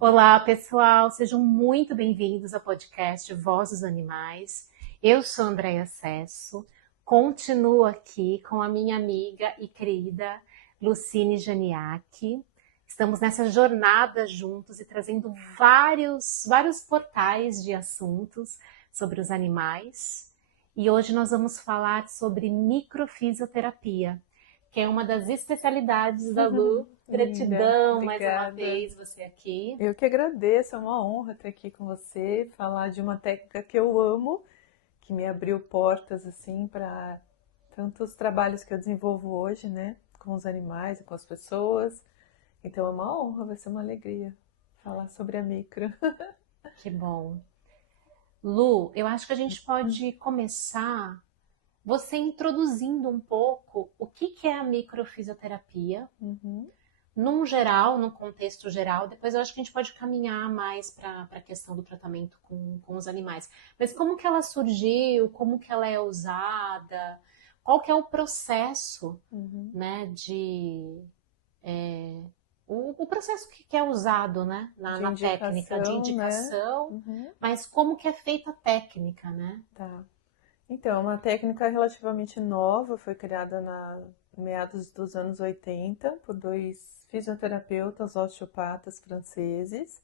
Olá, pessoal, sejam muito bem-vindos ao podcast Voz dos Animais. Eu sou Andréia Sesso, continuo aqui com a minha amiga e querida Lucine Janiak. Estamos nessa jornada juntos e trazendo vários portais de assuntos sobre os animais. E hoje nós vamos falar sobre microfisioterapia, que é uma das especialidades da Lu. Amiga, Gratidão mais uma obrigada. vez você aqui. Eu que agradeço, é uma honra estar aqui com você, falar de uma técnica que eu amo, que me abriu portas assim para tantos trabalhos que eu desenvolvo hoje, né, com os animais e com as pessoas. Então é uma honra, vai ser uma alegria falar sobre a micro. Que bom. Lu, eu acho que a gente pode começar você introduzindo um pouco o que é a microfisioterapia, Uhum. num geral, num contexto geral. Depois eu acho que a gente pode caminhar mais para a questão do tratamento com os animais. Mas como que ela surgiu, como que ela é usada, qual que é o processo, Uhum. né, de o processo que é usado, né, De na técnica de indicação, né? indicação, Uhum. mas como que é feita a técnica, né? Tá. Então, é uma técnica relativamente nova, foi criada na meados dos anos 80 por dois fisioterapeutas osteopatas franceses,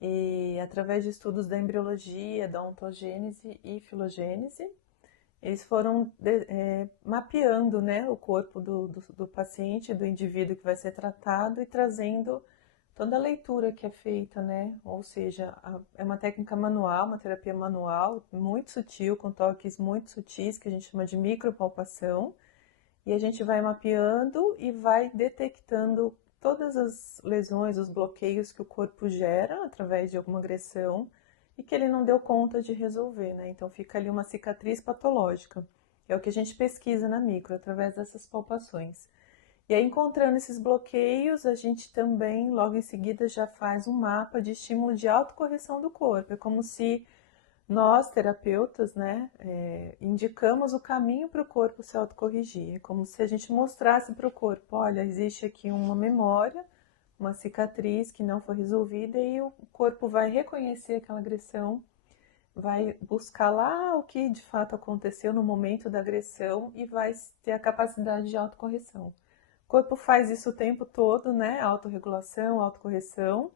e através de estudos da embriologia, da ontogênese e filogênese, eles foram mapeando, né, o corpo do paciente, do indivíduo que vai ser tratado e trazendo toda a leitura que é feita, né? Ou seja, é uma técnica manual, uma terapia manual, muito sutil, com toques muito sutis, que a gente chama de micropalpação, e a gente vai mapeando e vai detectando todas as lesões, os bloqueios que o corpo gera através de alguma agressão e que ele não deu conta de resolver, né? Então fica ali uma cicatriz patológica. É o que a gente pesquisa na micro, através dessas palpações. E aí, encontrando esses bloqueios, a gente também, logo em seguida, já faz um mapa de estímulo de autocorreção do corpo. É como se nós, terapeutas, né, indicamos o caminho para o corpo se autocorrigir. É como se a gente mostrasse para o corpo, olha, existe aqui uma memória, uma cicatriz que não foi resolvida e o corpo vai reconhecer aquela agressão, vai buscar lá o que de fato aconteceu no momento da agressão e vai ter a capacidade de autocorreção. O corpo faz isso o tempo todo, né? Autorregulação, autocorreção.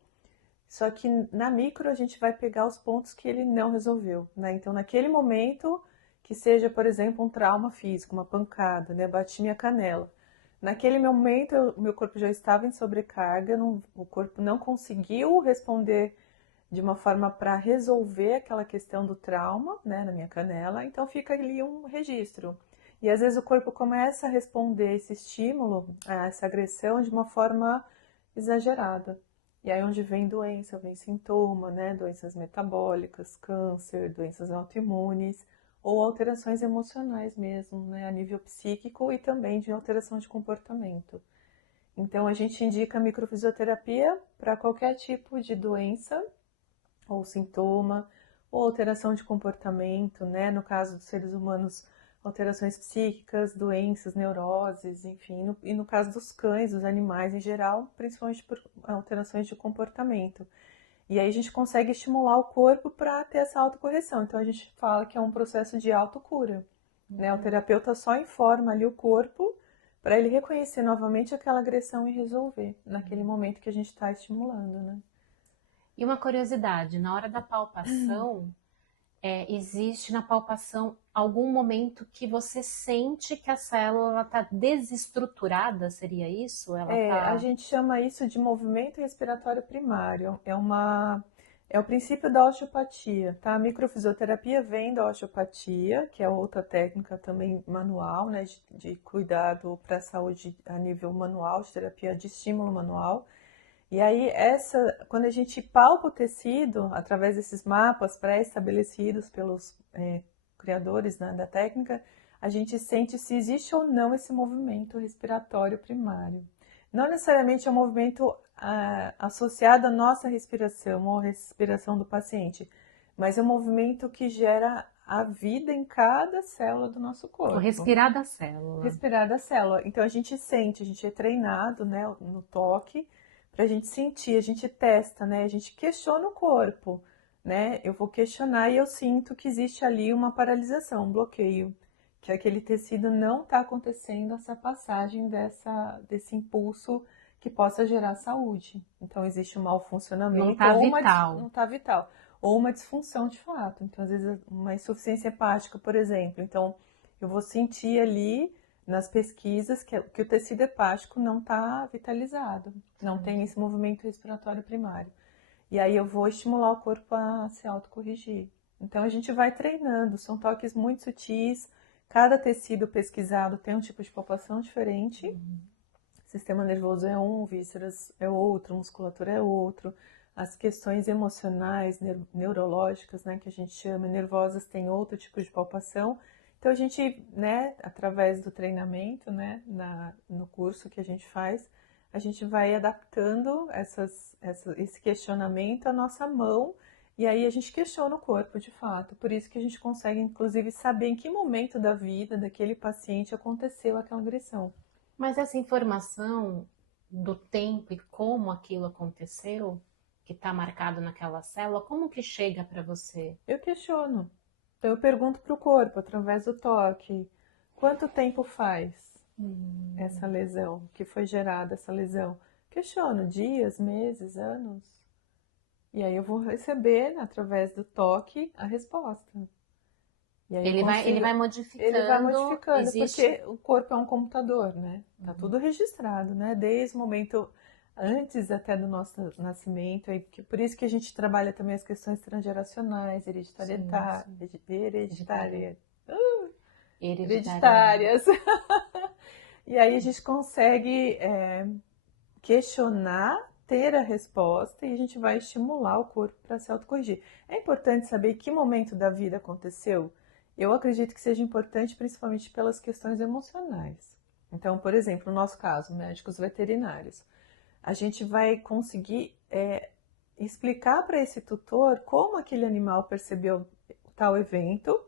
Só que na micro a gente vai pegar os pontos que ele não resolveu, né? Então, naquele momento, que seja, por exemplo, um trauma físico, uma pancada, né? Bati minha canela. Naquele momento, meu corpo já estava em sobrecarga, o corpo não conseguiu responder de uma forma para resolver aquela questão do trauma, né, na minha canela, então fica ali um registro. E às vezes o corpo começa a responder esse estímulo, a essa agressão, de uma forma exagerada. E aí onde vem doença, vem sintoma, né, doenças metabólicas, câncer, doenças autoimunes, ou alterações emocionais mesmo, né, a nível psíquico e também de alteração de comportamento. Então a gente indica a microfisioterapia para qualquer tipo de doença ou sintoma, ou alteração de comportamento, né? No caso dos seres humanos, alterações psíquicas, doenças, neuroses, enfim, e no caso dos cães, dos animais em geral, principalmente por alterações de comportamento. E aí a gente consegue estimular o corpo para ter essa autocorreção. Então a gente fala que é um processo de autocura, né? O terapeuta só informa ali o corpo para ele reconhecer novamente aquela agressão e resolver naquele momento que a gente está estimulando, né? E uma curiosidade, na hora da palpação, existe na palpação algum momento que você sente que a célula está desestruturada? Seria isso? Ela A está. gente chama isso de movimento respiratório primário. É o princípio da osteopatia, tá? A microfisioterapia vem da osteopatia, que é outra técnica também manual, né, de cuidado para a saúde a nível manual, de terapia de estímulo manual. E aí, quando a gente palpa o tecido, através desses mapas pré-estabelecidos pelos criadores, né, da técnica, a gente sente se existe ou não esse movimento respiratório primário. Não necessariamente é um movimento associado à nossa respiração ou à respiração do paciente, mas é um movimento que gera a vida em cada célula do nosso O corpo. respirar da célula. Respirar da célula. Então a gente sente, a gente é treinado, né, no toque, para a gente sentir, a gente testa, né? A gente questiona o corpo, né? Eu vou questionar e eu sinto que existe ali uma paralisação, um bloqueio, que aquele tecido não está acontecendo essa passagem desse impulso que possa gerar saúde. Então existe um mau Não funcionamento tá ou vital. não está vital, ou uma disfunção de fato. Então às vezes uma insuficiência hepática, por exemplo. Então eu vou sentir ali nas pesquisas que o tecido hepático não está vitalizado, não tem esse movimento respiratório primário. E aí eu vou estimular o corpo a se autocorrigir. Então a gente vai treinando, são toques muito sutis, cada tecido pesquisado tem um tipo de palpação diferente. Sistema nervoso é um, vísceras é outro, musculatura é outro. As questões emocionais, neurológicas, né, que a gente chama, nervosas, tem outro tipo de palpação. Então a gente, né, através do treinamento, né, no curso que a gente faz, a gente vai adaptando esse questionamento à nossa mão e aí a gente questiona o corpo de fato. Por isso que a gente consegue, inclusive, saber em que momento da vida daquele paciente aconteceu aquela agressão. Mas essa informação do tempo e como aquilo aconteceu, que está marcado naquela célula, como que chega para você? Eu questiono. Então eu pergunto para o corpo, através do toque, quanto tempo faz essa lesão, que foi gerada essa lesão? Questiono, dias, meses, anos. E aí eu vou receber, através do toque, a resposta. E aí Ele vai ele vai modificando, modificando, existe. porque o corpo é um computador, né? Tá tudo registrado, né? Desde o momento antes até do nosso nascimento, por isso que a gente trabalha também as questões transgeracionais, Hereditária. hereditárias. E aí a gente consegue questionar, ter a resposta e a gente vai estimular o corpo para se autocorrigir. É importante saber que momento da vida aconteceu. Eu acredito que seja importante principalmente pelas questões emocionais. Então, por exemplo, no nosso caso, médicos veterinários, a gente vai conseguir explicar para esse tutor como aquele animal percebeu tal evento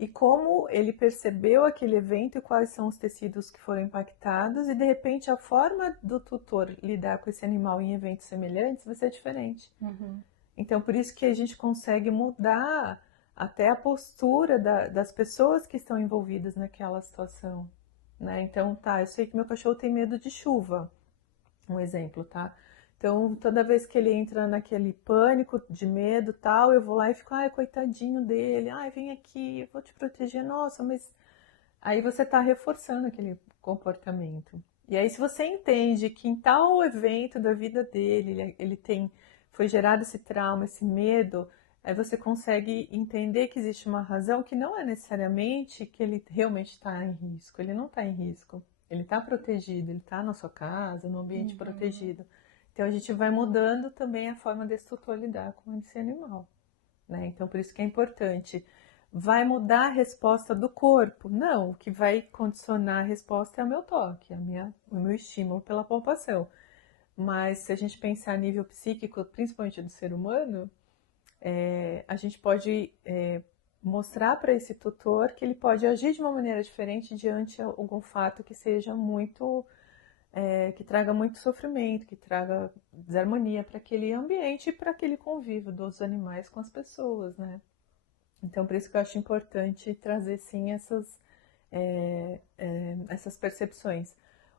e como ele percebeu aquele evento e quais são os tecidos que foram impactados, e de repente a forma do tutor lidar com esse animal em eventos semelhantes vai ser diferente. Então, por isso que a gente consegue mudar até a postura das pessoas que estão envolvidas naquela situação, né? Então, tá, eu sei que meu cachorro tem medo de chuva, um exemplo, tá? Então, toda vez que ele entra naquele pânico de medo tal, eu vou lá e fico, ai, coitadinho dele, ai, vem aqui, eu vou te proteger, nossa, mas aí você está reforçando aquele comportamento. E aí, se você entende que em tal evento da vida dele, foi gerado esse trauma, esse medo, aí você consegue entender que existe uma razão que não é necessariamente que ele realmente está em risco. Ele não está em risco. Ele está protegido, ele está na sua casa, no ambiente protegido. Então a gente vai mudando também a forma desse tutor lidar com esse animal, né? Então por isso que é importante. Vai mudar a resposta do corpo? Não, o que vai condicionar a resposta é o meu toque, o meu estímulo pela palpação. Mas se a gente pensar a nível psíquico, principalmente do ser humano, a gente pode mostrar para esse tutor que ele pode agir de uma maneira diferente diante de algum fato que seja muito que traga muito sofrimento, que traga desarmonia para aquele ambiente e para aquele convívio dos animais com as pessoas, né? Então, por isso que eu acho importante trazer, sim, essas percepções.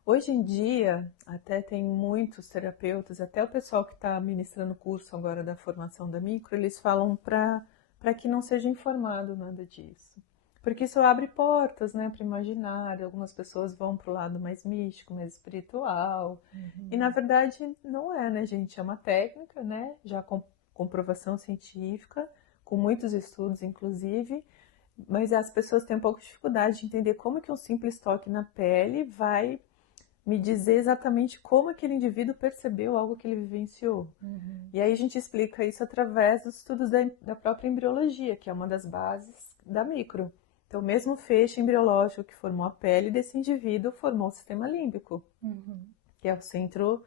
Hoje em dia, até tem muitos terapeutas, até o pessoal que está ministrando o curso agora da formação da micro, eles falam para que não seja informado nada disso. Porque isso abre portas, né, para o imaginário. Algumas pessoas vão para o lado mais místico, mais espiritual. E na verdade não é, né, gente? É uma técnica, né, já com comprovação científica, com muitos estudos, inclusive. Mas as pessoas têm um pouco de dificuldade de entender como que um simples toque na pele vai me dizer exatamente como aquele indivíduo percebeu algo que ele vivenciou. E aí a gente explica isso através dos estudos da própria embriologia, que é uma das bases da micro. Então, mesmo o feixe embriológico que formou a pele desse indivíduo formou o sistema límbico, que é o centro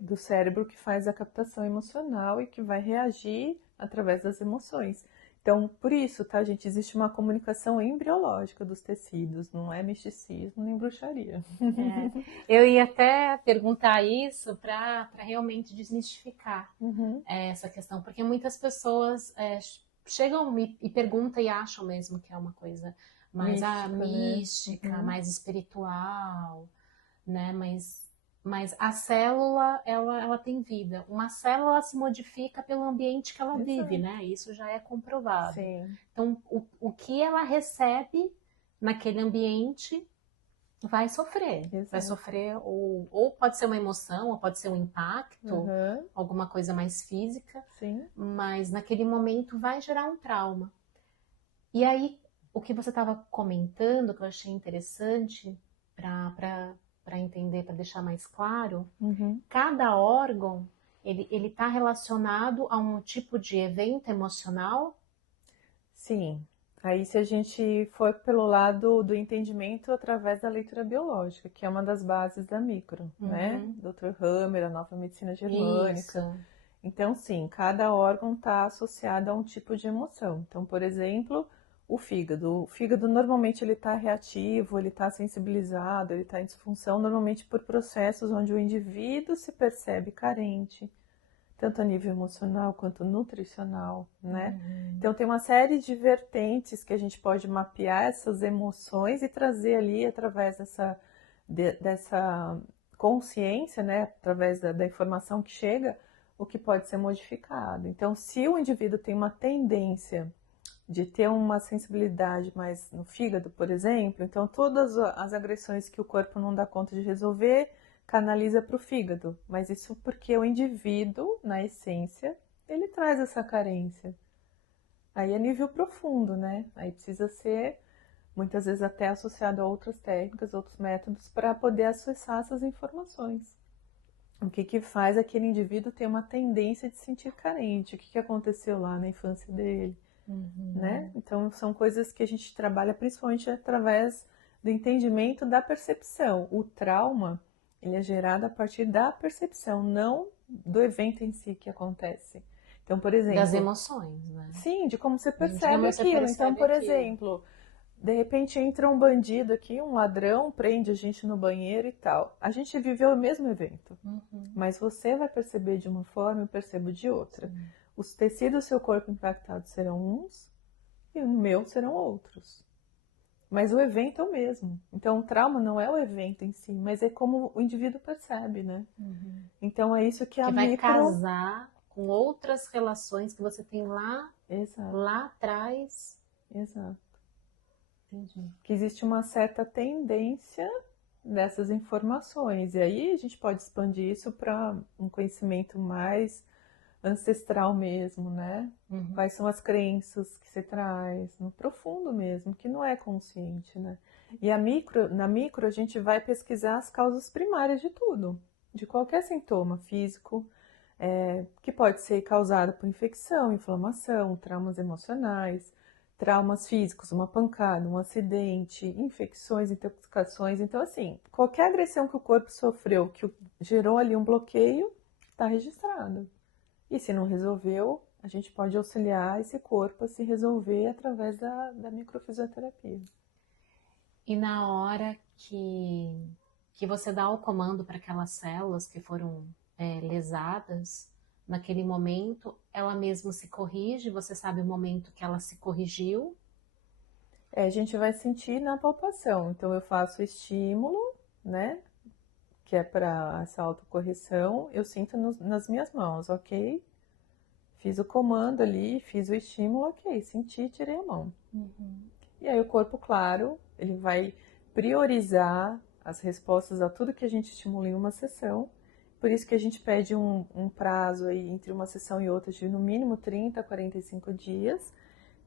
do cérebro que faz a captação emocional e que vai reagir através das emoções. Então, por isso, tá, gente? Existe uma comunicação embriológica dos tecidos, não é misticismo nem bruxaria. É, eu ia até perguntar isso para realmente desmistificar Uhum. essa questão, porque muitas pessoas chegam e perguntam e acham mesmo que é uma coisa mais Mística, né? mística, Uhum. mais espiritual, né? Mas a célula, ela tem vida. Uma célula se modifica pelo ambiente que ela vive, Exato. né? Isso já é comprovado. Sim, Então, o que ela recebe naquele ambiente vai exato. sofrer ou pode ser uma emoção, ou pode ser um impacto, Uhum. alguma coisa mais física, Sim. mas naquele momento vai gerar um trauma. E aí, o que você estava comentando, que eu achei interessante para entender, para deixar mais claro, Uhum. cada órgão ele está relacionado a um tipo de evento emocional. Sim. Aí, se a gente for pelo lado do entendimento através da leitura biológica, que é uma das bases da micro, né? Uhum. Dr. Hammer, a nova medicina germânica. Isso. Então, sim, cada órgão está associado a um tipo de emoção. Então, por exemplo, o fígado. O fígado normalmente ele está reativo, ele está sensibilizado, ele está em disfunção, normalmente por processos onde o indivíduo se percebe carente, tanto a nível emocional quanto nutricional, né? Uhum. Então tem uma série de vertentes que a gente pode mapear essas emoções e trazer ali através dessa consciência, né? Através da informação que chega, o que pode ser modificado. Então, se o indivíduo tem uma tendência de ter uma sensibilidade mais no fígado, por exemplo, então todas as agressões que o corpo não dá conta de resolver, canaliza para o fígado. Mas isso porque o indivíduo, na essência, ele traz essa carência. Aí é nível profundo, né? Aí precisa ser, muitas vezes, até associado a outras técnicas, outros métodos, para poder acessar essas informações. O que que faz aquele indivíduo ter uma tendência de se sentir carente? O que que aconteceu lá na infância dele? Né? Uhum. Então são coisas que a gente trabalha principalmente através do entendimento da percepção. O trauma, ele é gerado a partir da percepção, não do evento em si que acontece. Então, por Das exemplo, emoções, né? sim, de como você De percebe como você aquilo. Então, percebe por aquilo. exemplo, de repente entra um bandido aqui, um ladrão, prende a gente no banheiro e tal. A gente viveu o mesmo evento, Uhum. mas você vai perceber de uma forma e eu percebo de outra. Sim. Os tecidos do seu corpo impactados serão uns e o meu serão outros. Mas o evento é o mesmo. Então, o trauma não é o evento em si, mas é como o indivíduo percebe, né? Uhum. Então, é isso que a Que vai micro. casar com outras relações que você tem Exato, lá atrás. exato. Entendi. Que existe uma certa tendência dessas informações. E aí a gente pode expandir isso para um conhecimento mais ancestral mesmo, né? Uhum. Quais são as crenças que você traz, no profundo mesmo, que não é consciente, né? E na micro a gente vai pesquisar as causas primárias de tudo, de qualquer sintoma físico, que pode ser causado por infecção, inflamação, traumas emocionais, traumas físicos, uma pancada, um acidente, infecções, intoxicações. Então, assim, qualquer agressão que o corpo sofreu, que gerou ali um bloqueio, está registrado. E se não resolveu, a gente pode auxiliar esse corpo a se resolver através da microfisioterapia. E na hora que você dá o comando para aquelas células que foram lesadas, naquele momento, ela mesma se corrige, você sabe o momento que ela se corrigiu. A gente vai sentir na palpação. Então, eu faço o estímulo, né? Que é para essa autocorreção. Eu sinto nas minhas mãos, ok? Fiz o comando ali, fiz o estímulo, ok. Senti, tirei a mão. Uhum. E aí, o corpo, claro, ele vai priorizar as respostas a tudo que a gente estimula em uma sessão. Por isso que a gente pede um prazo aí entre uma sessão e outra de no mínimo 30 a 45 dias,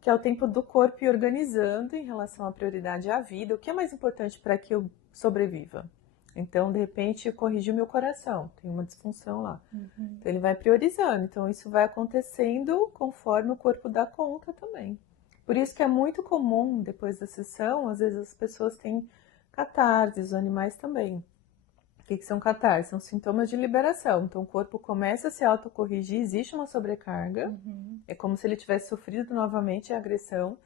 que é o tempo do corpo ir organizando em relação à prioridade à vida, o que é mais importante para que eu sobreviva. Então, de repente, eu corrigi o meu coração, tem uma disfunção lá. Uhum. Então, ele vai priorizando. Então, isso vai acontecendo conforme o corpo dá conta também. Por isso que é muito comum, depois da sessão, às vezes as pessoas têm catarse, os animais também. que são catarses? São sintomas de liberação. Então, o corpo começa a se autocorrigir, existe uma sobrecarga. É como se ele tivesse sofrido novamente a agressão.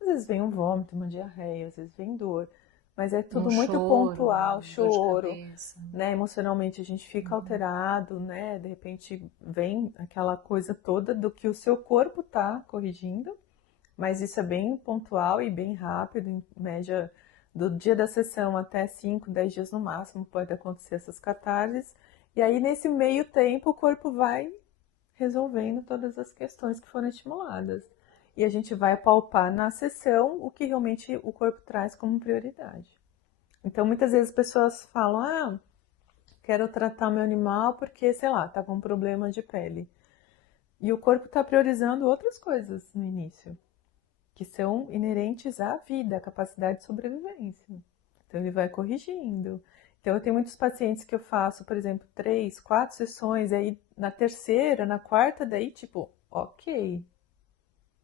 Às vezes vem um vômito, uma diarreia, às vezes vem dor. Mas é tudo muito choro, pontual, dor de choro, cabeça. né? Emocionalmente a gente fica alterado, né? De repente vem aquela coisa toda do que o seu corpo tá corrigindo. Mas isso é bem pontual e bem rápido, em média do dia da sessão até 5, 10 dias no máximo pode acontecer essas catarses. E aí nesse meio tempo o corpo vai resolvendo todas as questões que foram estimuladas. E a gente vai palpar na sessão o que realmente o corpo traz como prioridade. Então muitas vezes as pessoas falam, quero tratar meu animal porque, sei lá, tá com um problema de pele. E o corpo está priorizando outras coisas no início, que são inerentes à vida, à capacidade de sobrevivência. Então ele vai corrigindo. Então eu tenho muitos pacientes que eu faço, por exemplo, 3, 4 sessões, aí na terceira, na quarta, daí tipo, ok.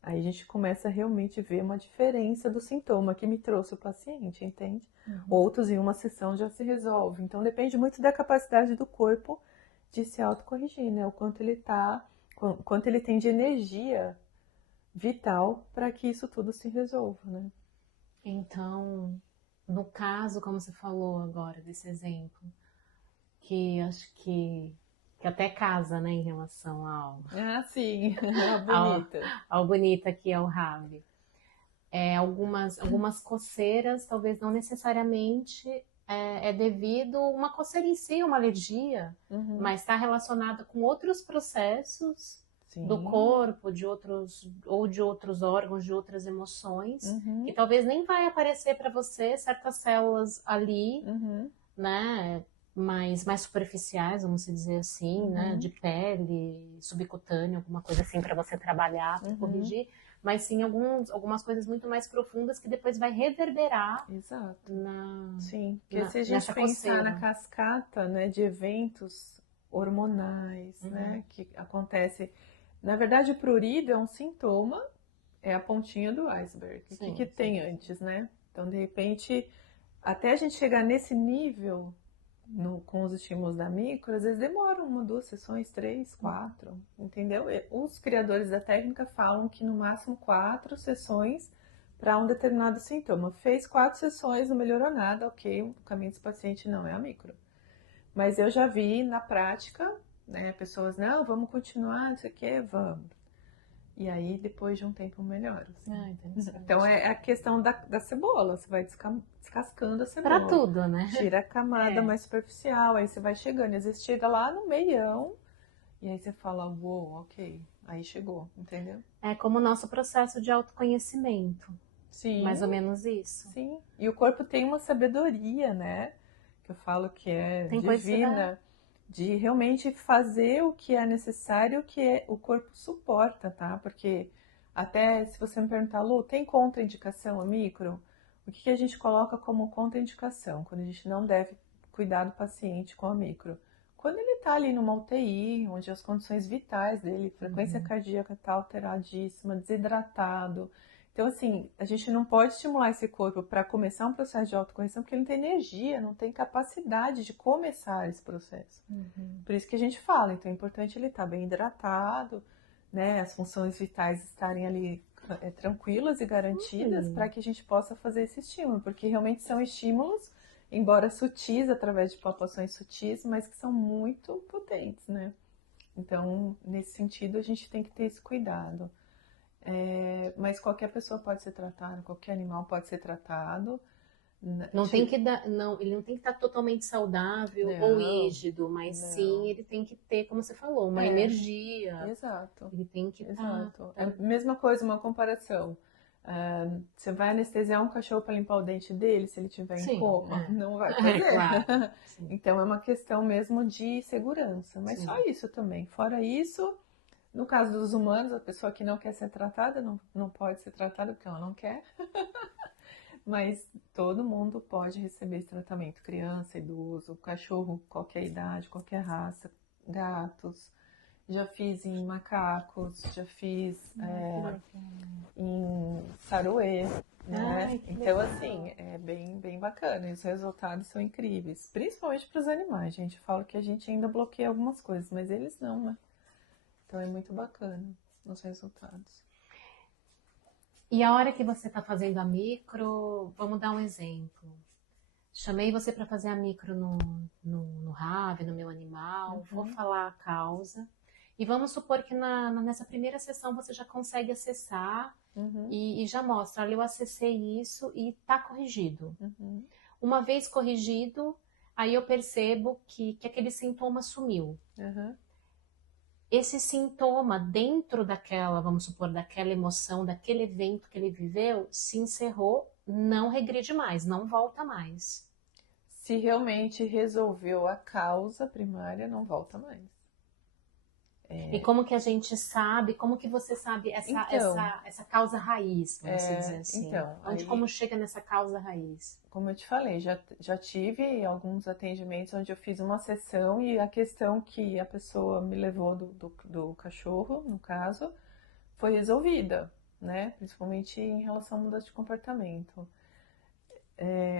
Aí a gente começa a realmente ver uma diferença do sintoma que me trouxe o paciente, entende? Outros em uma sessão já se resolve. Então depende muito da capacidade do corpo de se autocorrigir, né? O quanto ele tem de energia vital para que isso tudo se resolva, né? Então, no caso, como você falou agora, desse exemplo, que acho que até casa, né, em relação Sim, ao, bonita. ao bonita que é o Ravi. Algumas coceiras, talvez não necessariamente é devido uma coceira em si, uma alergia, mas está relacionada com outros processos do corpo, de outros órgãos, de outras emoções, que talvez nem vai aparecer para você certas células ali, né? Mais superficiais, vamos dizer assim, né? De pele, subcutânea, alguma coisa assim para você trabalhar, para corrigir, mas sim algumas coisas muito mais profundas que depois vai reverberar. Exato. Na, Sim, porque se a gente nessa pensar coceira. na cascata, né, de eventos hormonais, né, que acontece, na verdade o prurido é um sintoma, é a pontinha do iceberg. O que tem antes, né? Então, de repente, até a gente chegar nesse nível com os estímulos da micro, às vezes demora 1, 2 sessões, 3, 4, entendeu? Os criadores da técnica falam que no máximo 4 sessões para um determinado sintoma. Fez 4 sessões, não melhorou nada, ok, o caminho desse paciente não é a micro. Mas eu já vi na prática, né, pessoas, não, vamos continuar, não sei o que, vamos. E aí, depois de um tempo, melhora. Assim. Então, é a questão da cebola. Você vai descascando a cebola. Para tudo, né? Tira a camada mais superficial, aí você vai chegando. E às vezes chega lá no meião, e aí você fala, uou, ok. Aí chegou, entendeu? É como o nosso processo de autoconhecimento. Sim. Mais ou menos isso. Sim. E o corpo tem uma sabedoria, né? Que eu falo que é Tem divina. De realmente fazer o que é necessário, o que o corpo suporta, tá? Porque até se você me perguntar, Lu, tem contraindicação a micro? O que a gente coloca como contraindicação quando a gente não deve cuidar do paciente com a micro? Quando ele está ali numa UTI, onde as condições vitais dele, frequência cardíaca está alteradíssima, desidratado. Então, assim, a gente não pode estimular esse corpo para começar um processo de autocorreção porque ele não tem energia, não tem capacidade de começar esse processo. Por isso que a gente fala, então é importante ele estar bem hidratado, né? As funções vitais estarem ali tranquilas e garantidas para que a gente possa fazer esse estímulo, porque realmente são estímulos, embora sutis, através de palpações sutis, mas que são muito potentes, né? Então, nesse sentido, a gente tem que ter esse cuidado. Mas qualquer pessoa pode ser tratada, qualquer animal pode ser tratado. Não tem que dar, não, ele não tem que estar totalmente saudável ou rígido, mas sim ele tem que ter, como você falou, uma energia. Exato. Ele tem que Exato. É a mesma coisa, uma comparação. Você vai anestesiar um cachorro para limpar o dente dele se ele tiver em coma? Não vai fazer. Claro. Então é uma questão mesmo de segurança. Mas só isso também. Fora isso, no caso dos humanos, a pessoa que não quer ser tratada não pode ser tratada porque ela não quer. Mas todo mundo pode receber esse tratamento. Criança, idoso, cachorro, qualquer idade, qualquer raça, gatos. Já fiz em macacos, já fiz em saruê, né? Ai, que Então, legal. assim, é bem bacana. E os resultados são incríveis. Principalmente para os animais, gente. Eu falo que a gente ainda bloqueia algumas coisas, mas eles não, né? Então é muito bacana os resultados. E a hora que você está fazendo a micro, vamos dar um exemplo. Chamei você para fazer a micro no RAV, no meu animal, vou falar a causa. E vamos supor que nessa primeira sessão você já consegue acessar e já mostra, olha, eu acessei isso e está corrigido. Uma vez corrigido, aí eu percebo que aquele sintoma sumiu. Esse sintoma dentro daquela, vamos supor, daquela emoção, daquele evento que ele viveu, se encerrou, não regride mais, não volta mais. Se realmente resolveu a causa primária, não volta mais. E como que a gente sabe, como que você sabe essa causa raiz, vamos dizer assim? Então, Como chega nessa causa raiz? Como eu te falei, já tive alguns atendimentos onde eu fiz uma sessão e a questão que a pessoa me levou do cachorro, no caso, foi resolvida, né? Principalmente em relação à mudança de comportamento.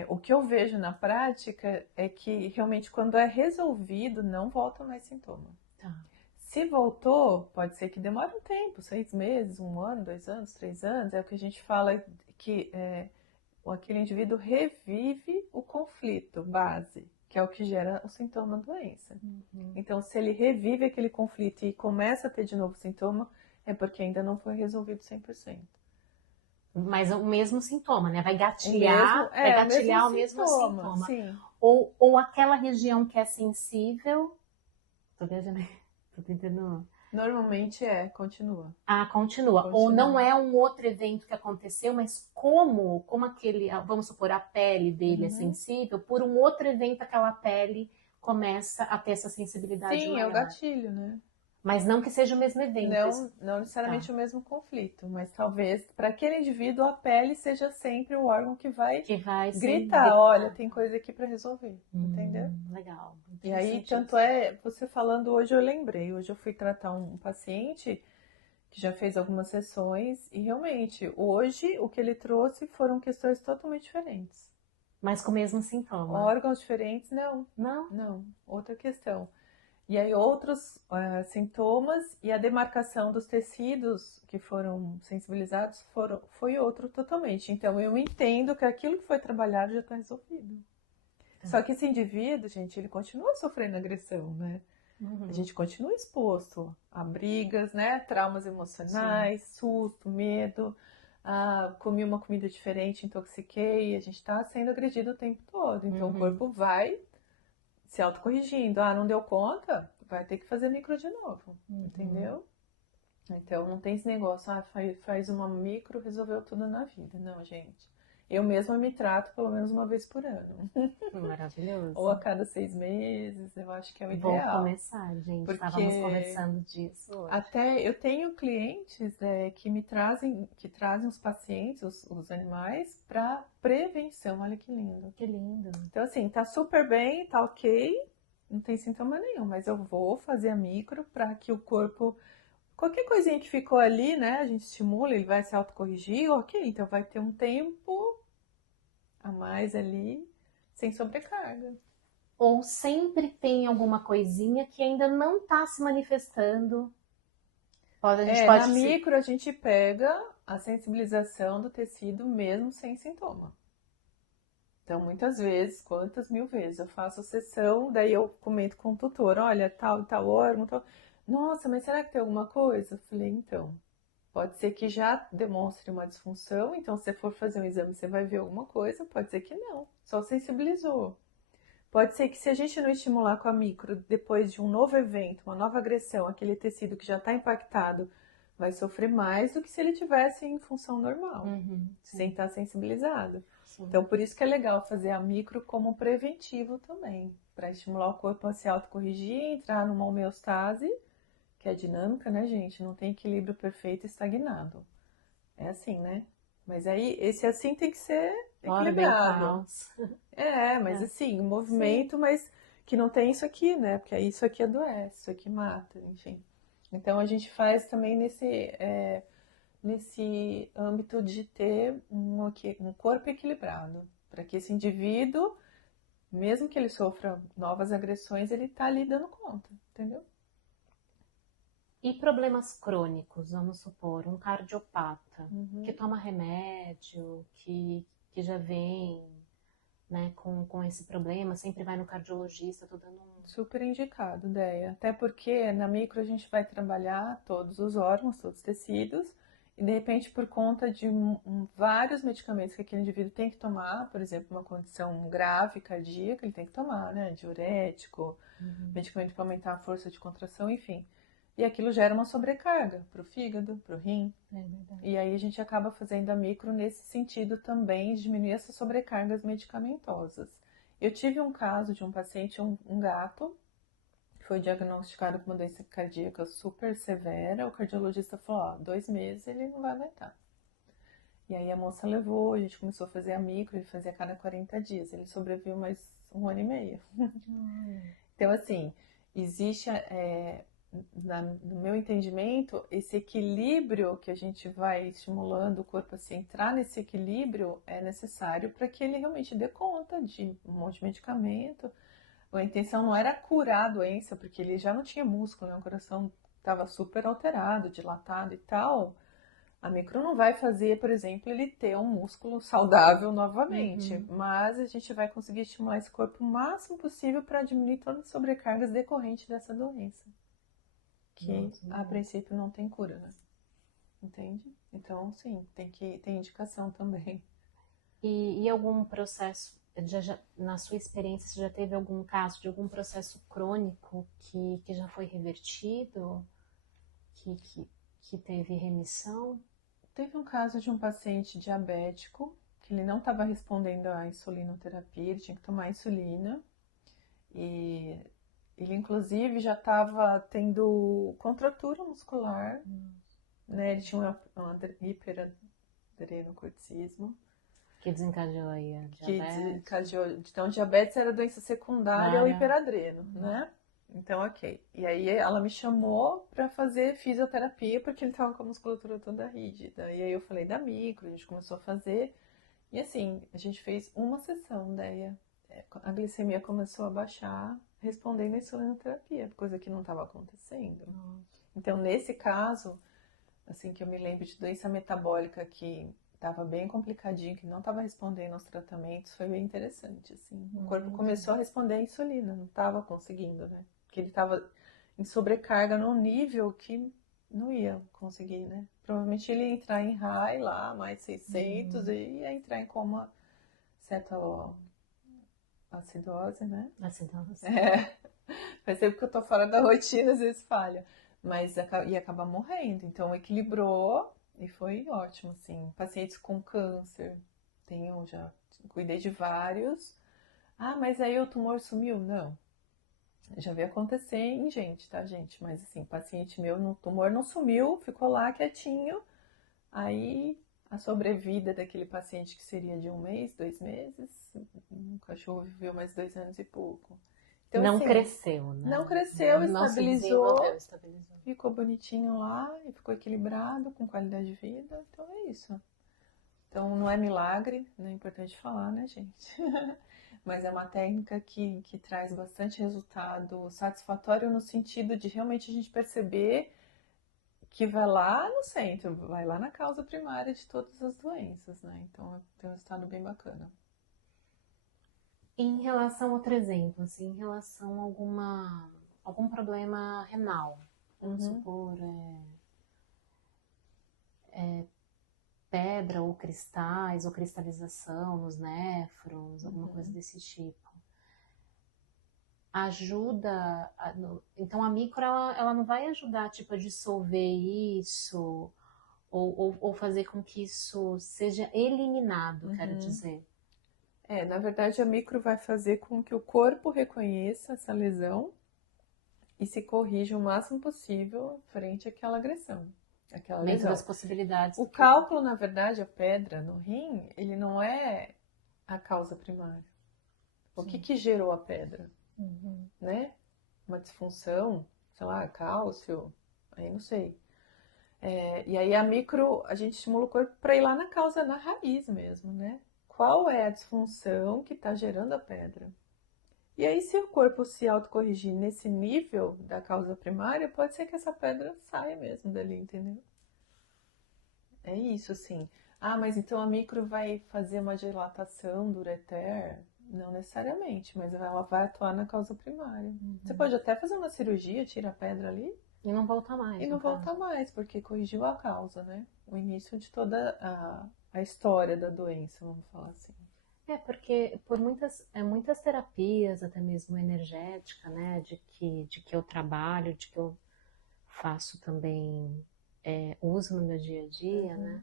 O que eu vejo na prática é que realmente quando é resolvido, não volta mais sintoma. Tá. Se voltou, pode ser que demore um tempo, 6 meses, 1 ano, 2 anos, 3 anos, é o que a gente fala que aquele indivíduo revive o conflito base, que é o que gera o sintoma da doença. Então, se ele revive aquele conflito e começa a ter de novo sintoma, é porque ainda não foi resolvido 100%. Mas o mesmo sintoma, né? Vai gatilhar o mesmo sintoma. Sim. Ou aquela região que é sensível. Tô viajando. Tô tentando. Normalmente continua. Continua. Ou não é um outro evento que aconteceu, mas como aquele, vamos supor, a pele dele é sensível, por um outro evento aquela pele começa a ter essa sensibilidade maior. Sim, é o gatilho, né? Mas não que seja o mesmo evento. Não necessariamente o mesmo conflito, mas talvez para aquele indivíduo a pele seja sempre o órgão que vai gritar, olha, tem coisa aqui para resolver, entendeu? Legal. E aí, tanto você falando hoje eu lembrei, hoje eu fui tratar um paciente que já fez algumas sessões e realmente, hoje o que ele trouxe foram questões totalmente diferentes. Mas com o mesmo sintoma? Órgãos diferentes, não. Não? Outra questão. E aí outros sintomas e a demarcação dos tecidos que foram sensibilizados foi outro totalmente. Então eu entendo que aquilo que foi trabalhado já está resolvido. Só que esse indivíduo, gente, ele continua sofrendo agressão, né? A gente continua exposto a brigas, né? Traumas emocionais, susto, medo. Comi uma comida diferente, intoxiquei. A gente está sendo agredido o tempo todo. Então o corpo vai se autocorrigindo. Não deu conta, vai ter que fazer micro de novo, entendeu? Então não tem esse negócio, faz uma micro, resolveu tudo na vida. Não, gente. Eu mesma me trato pelo menos uma vez por ano. Maravilhoso. Ou a cada 6 meses, eu acho que é o ideal. Vou começar, gente. Estávamos conversando disso hoje. Até eu tenho clientes que trazem os pacientes, os animais, para prevenção. Olha que lindo. Que lindo. Então, assim, tá super bem, tá ok, não tem sintoma nenhum, mas eu vou fazer a micro para que o corpo, qualquer coisinha que ficou ali, né, a gente estimula, ele vai se autocorrigir, ok, então vai ter um tempo a mais ali, sem sobrecarga. Ou sempre tem alguma coisinha que ainda não está se manifestando. Na micro a gente pega a sensibilização do tecido mesmo sem sintoma. Então, muitas vezes, quantas mil vezes eu faço a sessão, daí eu comento com o tutor, olha, tal e tal órgão, tal. Nossa, mas será que tem alguma coisa? Eu falei, então, pode ser que já demonstre uma disfunção, então se você for fazer um exame você vai ver alguma coisa, pode ser que não, só sensibilizou. Pode ser que se a gente não estimular com a micro, depois de um novo evento, uma nova agressão, aquele tecido que já está impactado vai sofrer mais do que se ele tivesse em função normal, sem estar sensibilizado. Então, por isso que é legal fazer a micro como preventivo também, para estimular o corpo a se autocorrigir, entrar numa homeostase, que é dinâmica, né, gente? Não tem equilíbrio perfeito e estagnado. É assim, né? Mas aí, esse assim tem que ser equilibrado. Mas assim, um movimento, mas que não tem isso aqui, né? Porque aí isso aqui adoece, isso aqui mata, enfim. Então a gente faz também nesse âmbito de ter um corpo equilibrado, para que esse indivíduo, mesmo que ele sofra novas agressões, ele tá ali dando conta, entendeu? E problemas crônicos, vamos supor, um cardiopata que Uhum. toma remédio, que já vem, né, com esse problema, sempre vai no cardiologista, tô dando um... Super indicado, Deia. Até porque na micro a gente vai trabalhar todos os órgãos, todos os tecidos, e de repente, por conta de vários medicamentos que aquele indivíduo tem que tomar, por exemplo, uma condição grave cardíaca, ele tem que tomar, né? Diurético, medicamento para aumentar a força de contração, enfim. E aquilo gera uma sobrecarga para o fígado, para o rim. É verdade. E aí a gente acaba fazendo a micro nesse sentido também, diminuir essas sobrecargas medicamentosas. Eu tive um caso de um paciente, um gato, que foi diagnosticado com uma doença cardíaca super severa. O cardiologista falou, ó, 2 meses ele não vai aguentar. E aí a moça levou, a gente começou a fazer a micro, ele fazia a cada 40 dias. Ele sobreviveu mais 1 ano e meio. Então, assim, existe, no meu entendimento, esse equilíbrio que a gente vai estimulando o corpo a se entrar nesse equilíbrio é necessário para que ele realmente dê conta de um monte de medicamento. A intenção não era curar a doença, porque ele já não tinha músculo, né? O coração estava super alterado, dilatado e tal. A micro não vai fazer, por exemplo, ele ter um músculo saudável novamente, mas a gente vai conseguir estimular esse corpo o máximo possível para diminuir todas as sobrecargas decorrentes dessa doença, que a princípio não tem cura, né? Entende? Então, sim, tem indicação também. E algum processo, na sua experiência, você já teve algum caso de algum processo crônico que já foi revertido, que teve remissão? Teve um caso de um paciente diabético que ele não estava respondendo à insulinoterapia, ele tinha que tomar insulina e ele inclusive já estava tendo contratura muscular, né? Ele tinha um hiperadrenocorticismo Que desencadeou aí a que diabetes? então diabetes era doença secundária ao hiperadreno, né? Então, ok. E aí ela me chamou para fazer fisioterapia porque ele tava com a musculatura toda rígida. E aí eu falei da micro, a gente começou a fazer. E assim, a gente fez uma sessão, daí a glicemia começou a baixar, respondendo à insulinoterapia, coisa que não estava acontecendo. Então, nesse caso, assim, que eu me lembro de doença metabólica que estava bem complicadinho, que não estava respondendo aos tratamentos, foi bem interessante, assim. O corpo começou a responder à insulina, não estava conseguindo, né? Porque ele estava em sobrecarga num nível que não ia conseguir, né? Provavelmente ele ia entrar em high lá, mais 600, e ia entrar em coma cetoacidose, né? Acidose. Faz tempo que eu tô fora da rotina, às vezes falha. Mas ia acabar morrendo. Então equilibrou e foi ótimo, assim. Pacientes com câncer, já cuidei de vários. Ah, mas aí o tumor sumiu? Não. Já vi acontecer em gente, tá, gente? Mas assim, paciente meu, no tumor não sumiu, ficou lá quietinho. Aí a sobrevida daquele paciente que seria de 1 mês, 2 meses, o cachorro viveu mais 2 anos e pouco. Então, Não assim, cresceu, né? não cresceu, Não se estabilizou, desenvolveu, estabilizou. ficou bonitinho lá e ficou equilibrado, com qualidade de vida. Então é isso. Então não é milagre, né? É importante falar, né, gente? Mas é uma técnica que traz bastante resultado satisfatório no sentido de realmente a gente perceber que vai lá no centro, vai lá na causa primária de todas as doenças, né? Então tem um resultado bem bacana. Em relação a outro exemplo, assim, em relação a algum problema renal, vamos supor, pedra ou cristais, ou cristalização nos néfrons, alguma coisa desse tipo. Ajuda, então a micro ela não vai ajudar tipo, a dissolver isso ou fazer com que isso seja eliminado, quero dizer. Na verdade, a micro vai fazer com que o corpo reconheça essa lesão e se corrija o máximo possível frente àquela agressão, àquela Dentro lesão. das possibilidades. O cálculo, na verdade, a pedra no rim, ele não é a causa primária. O que gerou a pedra? Né? Uma disfunção, sei lá, cálcio, Aí não sei. E aí a micro, a gente estimula o corpo para ir lá na causa, na raiz mesmo, né? Qual é a disfunção que está gerando a pedra? E aí, se o corpo se autocorrigir nesse nível da causa primária, pode ser que essa pedra saia mesmo dali, entendeu? É isso, assim. Ah, mas então a micro vai fazer uma dilatação do ureter? Não necessariamente, mas ela vai atuar na causa primária. Você pode até fazer uma cirurgia, tira a pedra ali E não volta mais, e no não volta caso. mais, porque corrigiu a causa, né? O início de toda a história da doença, vamos falar assim. Porque por muitas terapias, até mesmo energética, né, de que eu trabalho, de que eu faço também uso no meu dia a dia, né,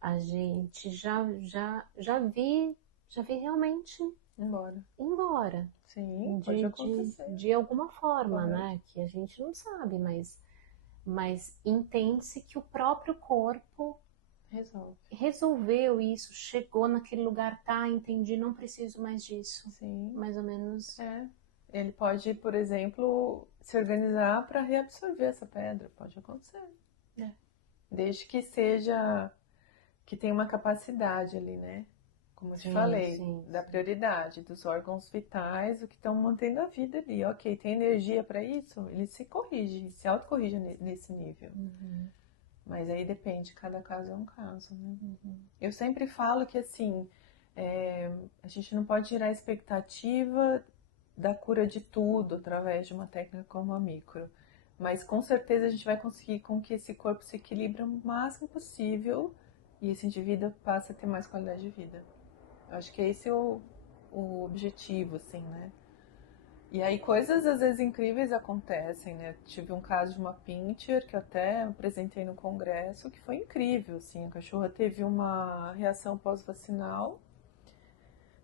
a gente já vi realmente Embora. ir embora Sim, pode acontecer. de alguma forma, Correto. né, que a gente não sabe, mas entende-se que o próprio corpo Resolve. resolveu isso, chegou naquele lugar, tá, entendi, não preciso mais disso. Sim. Mais ou menos. Ele pode, por exemplo, se organizar para reabsorver essa pedra. Pode acontecer. Desde que seja, que tenha uma capacidade ali, né? Como eu te falei, da prioridade dos órgãos vitais, o que estão mantendo a vida ali. Ok, tem energia para isso? Ele se corrige, se autocorrige nesse nível. Mas aí depende, cada caso é um caso, né? Eu sempre falo que, assim, a gente não pode tirar a expectativa da cura de tudo através de uma técnica como a micro. Mas com certeza a gente vai conseguir com que esse corpo se equilibre o máximo possível e esse indivíduo passe a ter mais qualidade de vida. Eu acho que esse é o objetivo, assim, né? E aí coisas às vezes incríveis acontecem, né? Tive um caso de uma pincher que eu até apresentei no congresso, que foi incrível, assim. A cachorra teve uma reação pós-vacinal,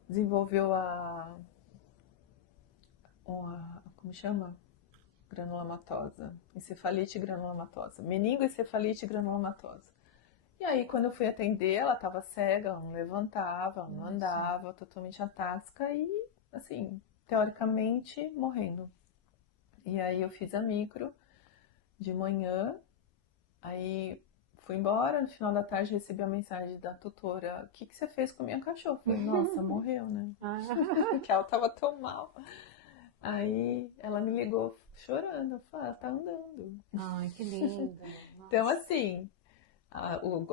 desenvolveu como chama? Granulomatosa, encefalite granulomatosa, meningoencefalite granulomatosa. E aí, quando eu fui atender, ela estava cega, ela não levantava, ela não andava, totalmente atáxica e, assim, teoricamente, morrendo. E aí eu fiz a micro de manhã, aí fui embora, no final da tarde recebi a mensagem da tutora, o que você fez com a minha cachorra? Eu falei, nossa, morreu, né? Que ela tava tão mal. Aí ela me ligou chorando, eu falei, ela tá andando. Ai, que lindo. Então, assim,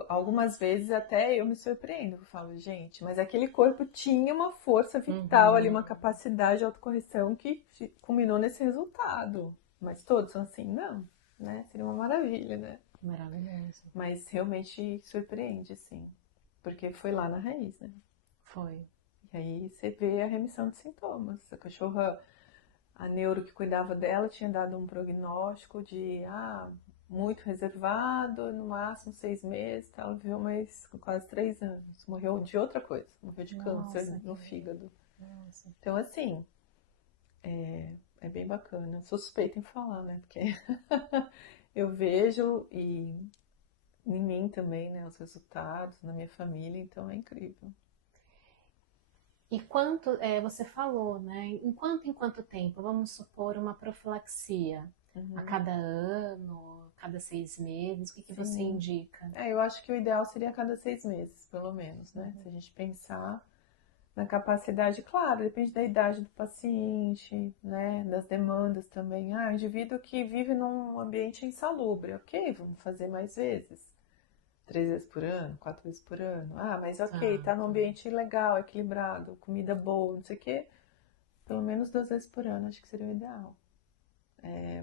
algumas vezes até eu me surpreendo, eu falo, gente, mas aquele corpo tinha uma força vital ali, uma capacidade de autocorreção que culminou nesse resultado. Mas todos são assim, não, né? Seria uma maravilha, né? Maravilhoso. Mas realmente surpreende, sim. Porque foi lá na raiz, né? Foi. E aí você vê a remissão de sintomas. A cachorra, a neuro que cuidava dela tinha dado um prognóstico de muito reservado, no máximo 6 meses, ela viveu mais quase 3 anos. Morreu de outra coisa, morreu de câncer no fígado. Nossa. Então, assim, é bem bacana. Sou suspeita em falar, né? Porque eu vejo e em mim também, né? Os resultados, na minha família, então é incrível. E você falou, né? Em quanto tempo? Vamos supor uma profilaxia. A cada ano, cada 6 meses, o que você indica? Eu acho que o ideal seria a cada 6 meses, pelo menos, né? Se a gente pensar na capacidade, claro, depende da idade do paciente, né? Das demandas também. Indivíduo que vive num ambiente insalubre, ok, vamos fazer mais vezes. 3 vezes por ano, 4 vezes por ano. Mas ok, tá num ambiente legal, equilibrado, comida boa, não sei o quê. Pelo menos 2 vezes por ano, acho que seria o ideal.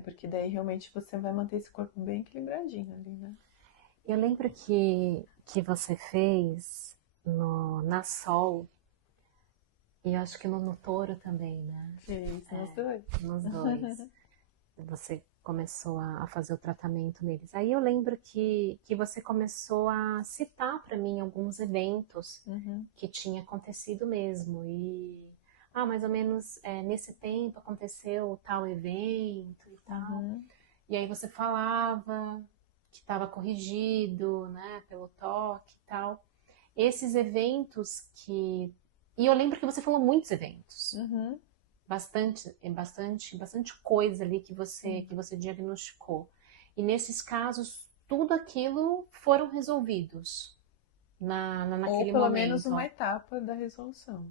Porque daí realmente você vai manter esse corpo bem equilibradinho ali, né? Eu lembro que você fez na Sol, e acho que no Toro também, né? Fiz, nos dois. Nos dois. Você começou a fazer o tratamento neles. Aí eu lembro que você começou a citar para mim alguns eventos que tinha acontecido mesmo. E, mais ou menos nesse tempo aconteceu tal evento e tal. E aí você falava que estava corrigido, né, pelo toque e tal. Esses eventos que... E eu lembro que você falou muitos eventos. Bastante coisa ali que você diagnosticou. E nesses casos, tudo aquilo foram resolvidos Ou naquele pelo menos uma momento. etapa da resolução.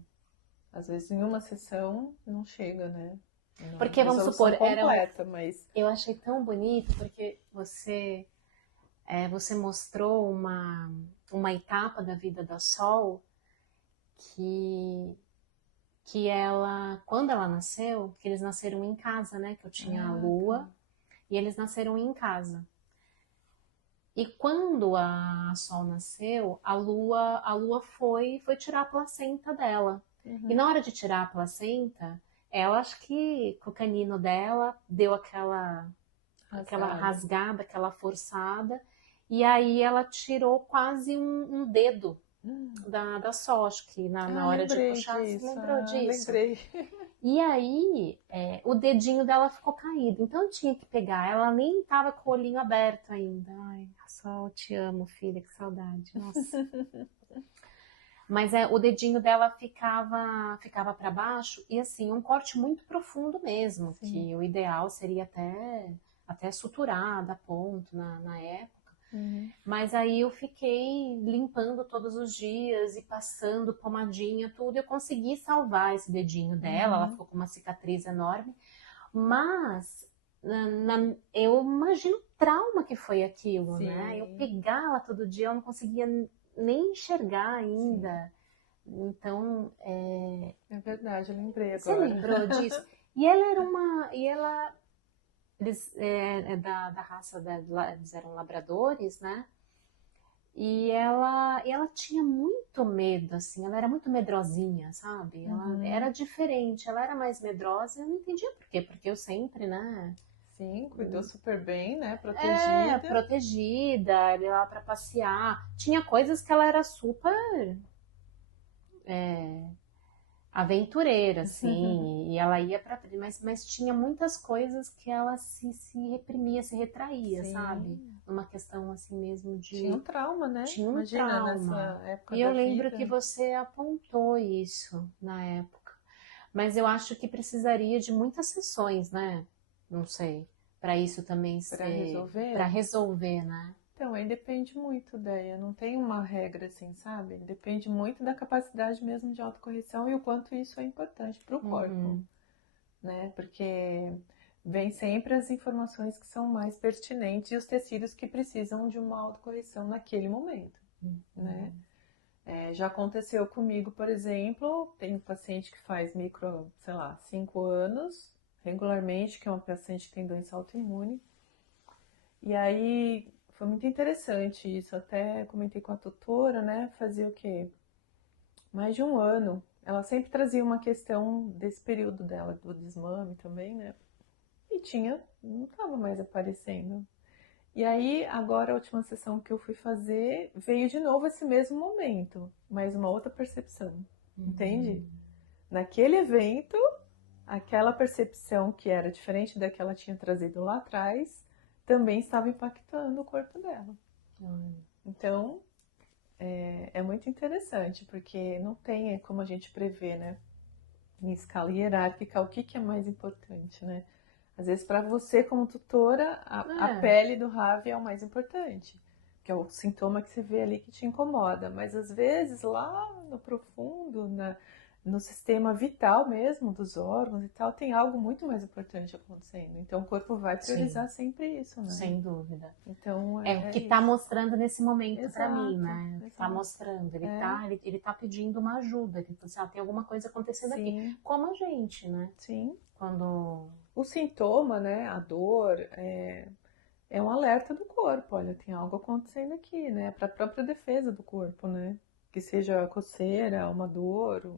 Às vezes em uma sessão não chega, né? Na Porque, vamos supor, resolução completa, mas... eu achei tão bonito, porque você mostrou uma etapa da vida da Sol que, que ela, quando ela nasceu, que eles nasceram em casa, né? Que eu tinha a Tá. Lua e eles nasceram em casa. E quando a Sol nasceu, a Lua foi tirar a placenta dela. E na hora de tirar a placenta, ela acho que com o canino dela deu aquela rasgada, aquela forçada, e aí ela tirou quase um dedo da Sol, acho que na hora de Lembrei puxar, você disso. lembrou disso? Lembrei. E aí, o dedinho dela ficou caído. Então eu tinha que pegar. Ela nem tava com o olhinho aberto ainda. Ai, Sol, te amo, filha, que saudade. Nossa. Mas o dedinho dela ficava para baixo e assim, um corte muito profundo mesmo, Sim. que o ideal seria até suturar, dar ponto na época. Mas aí eu fiquei limpando todos os dias e passando pomadinha, tudo. Eu consegui salvar esse dedinho dela, ela ficou com uma cicatriz enorme. Mas eu imagino o trauma que foi aquilo, Sim. né? Eu pegava todo dia, eu não conseguia nem enxergar ainda. Sim. Então, É verdade, eu lembrei agora. Você lembrou disso? E ela era eles da raça, eles eram labradores, né? E ela tinha muito medo, assim, ela era muito medrosinha, sabe? Ela era diferente, ela era mais medrosa, eu não entendia por quê, porque eu sempre, né? Sim, cuidou super bem, né? Protegida. Protegida, ia lá pra passear. Tinha coisas que ela era super aventureira, assim, e ela ia pra... Mas tinha muitas coisas que ela se reprimia, se retraía, Sim. sabe? Numa questão, assim, mesmo de... Tinha um trauma, né? Tinha um Imagina, trauma. nessa época E da eu lembro vida. que você apontou isso na época. Mas eu acho que precisaria de muitas sessões, né? Não sei, para isso também Pra ser... resolver? Para resolver, né? Então, aí depende muito, Deia. Não tem uma regra assim, sabe? Depende muito da capacidade mesmo de autocorreção e o quanto isso é importante para o corpo, né? Porque vem sempre as informações que são mais pertinentes e os tecidos que precisam de uma autocorreção naquele momento, né? Já aconteceu comigo, por exemplo, tem um paciente que faz micro, sei lá, 5 anos, regularmente, que é uma paciente que tem doença autoimune. E aí foi muito interessante isso, até comentei com a tutora, né? Fazia o quê? Mais de um ano. Ela sempre trazia uma questão desse período dela, do desmame também, né? E não estava mais aparecendo. E aí, agora a última sessão que eu fui fazer, veio de novo esse mesmo momento, mas uma outra percepção, entende? Naquele evento, aquela percepção que era diferente da que ela tinha trazido lá atrás, também estava impactando o corpo dela. Então, é muito interessante, porque não tem como a gente prever, né? Em escala hierárquica, o que é mais importante, né? Às vezes, para você, como tutora, a pele do Ravi é o mais importante, que é o sintoma que você vê ali que te incomoda. Mas, às vezes, lá no profundo, no sistema vital mesmo, dos órgãos e tal, tem algo muito mais importante acontecendo. Então, o corpo vai priorizar sempre isso, né? Sem dúvida. Então, é o que está mostrando nesse momento para mim, né? O que está exato. mostrando. Ele tá pedindo uma ajuda. Ele tá assim, tem alguma coisa acontecendo aqui. Como a gente, né? Sim. Quando... O sintoma, né? A dor, é um alerta do corpo. Olha, tem algo acontecendo aqui, né? Para a própria defesa do corpo, né? Que seja coceira, uma dor,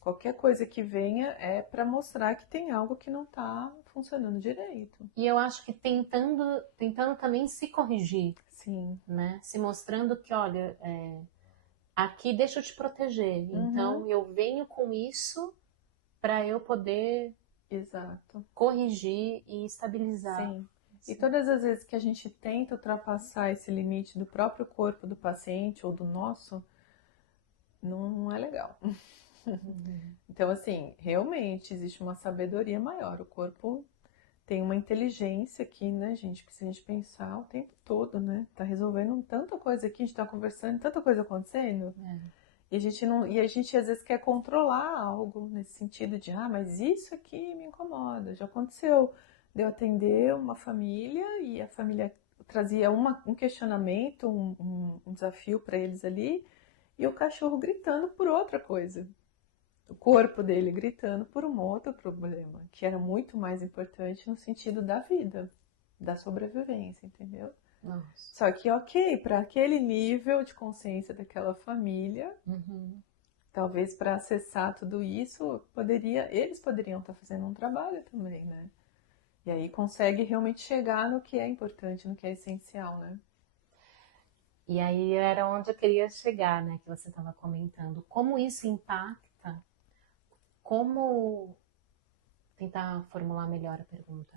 qualquer coisa que venha é para mostrar que tem algo que não está funcionando direito. E eu acho que tentando também se corrigir. Sim. Né? Se mostrando que, olha, aqui deixa eu te proteger. Então eu venho com isso para eu poder corrigir e estabilizar. Sim. E todas as vezes que a gente tenta ultrapassar esse limite do próprio corpo do paciente ou do nosso, não é legal. Então, assim, realmente existe uma sabedoria maior. O corpo tem uma inteligência aqui, né, gente? Que se a gente pensar o tempo todo, né? Tá resolvendo tanta coisa aqui, a gente tá conversando, tanta coisa acontecendo. E a gente não, e a gente às vezes quer controlar algo nesse sentido de, mas isso aqui me incomoda. Já aconteceu de eu atender uma família e a família trazia um questionamento, um desafio para eles ali, e o cachorro gritando por outra coisa. O corpo dele gritando por um outro problema, que era muito mais importante no sentido da vida, da sobrevivência, entendeu? Nossa. Só que, ok, para aquele nível de consciência daquela família, talvez para acessar tudo isso, eles poderiam estar fazendo um trabalho também, né? E aí consegue realmente chegar no que é importante, no que é essencial, né? E aí era onde eu queria chegar, né? Que você estava comentando. Como isso impacta? Como... Tentar formular melhor a pergunta.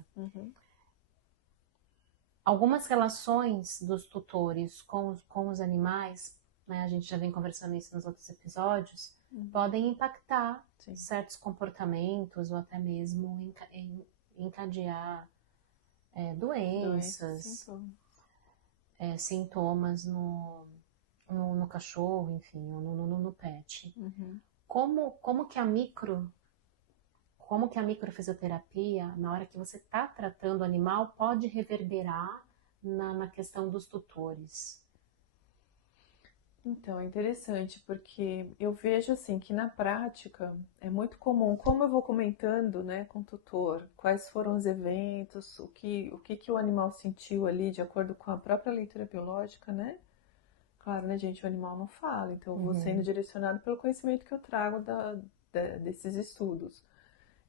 Algumas relações dos tutores com os animais, né? A gente já vem conversando isso nos outros episódios, podem impactar certos comportamentos ou até mesmo encadear doenças, sintomas no cachorro, enfim, ou no pet. Como que a microfisioterapia, na hora que você está tratando o animal, pode reverberar na questão dos tutores? Então, é interessante, porque eu vejo assim que na prática é muito comum, como eu vou comentando, né, com o tutor, quais foram os eventos, o que o animal sentiu ali, de acordo com a própria leitura biológica, né? Claro, né, gente, o animal não fala, então eu vou sendo direcionado pelo conhecimento que eu trago desses estudos.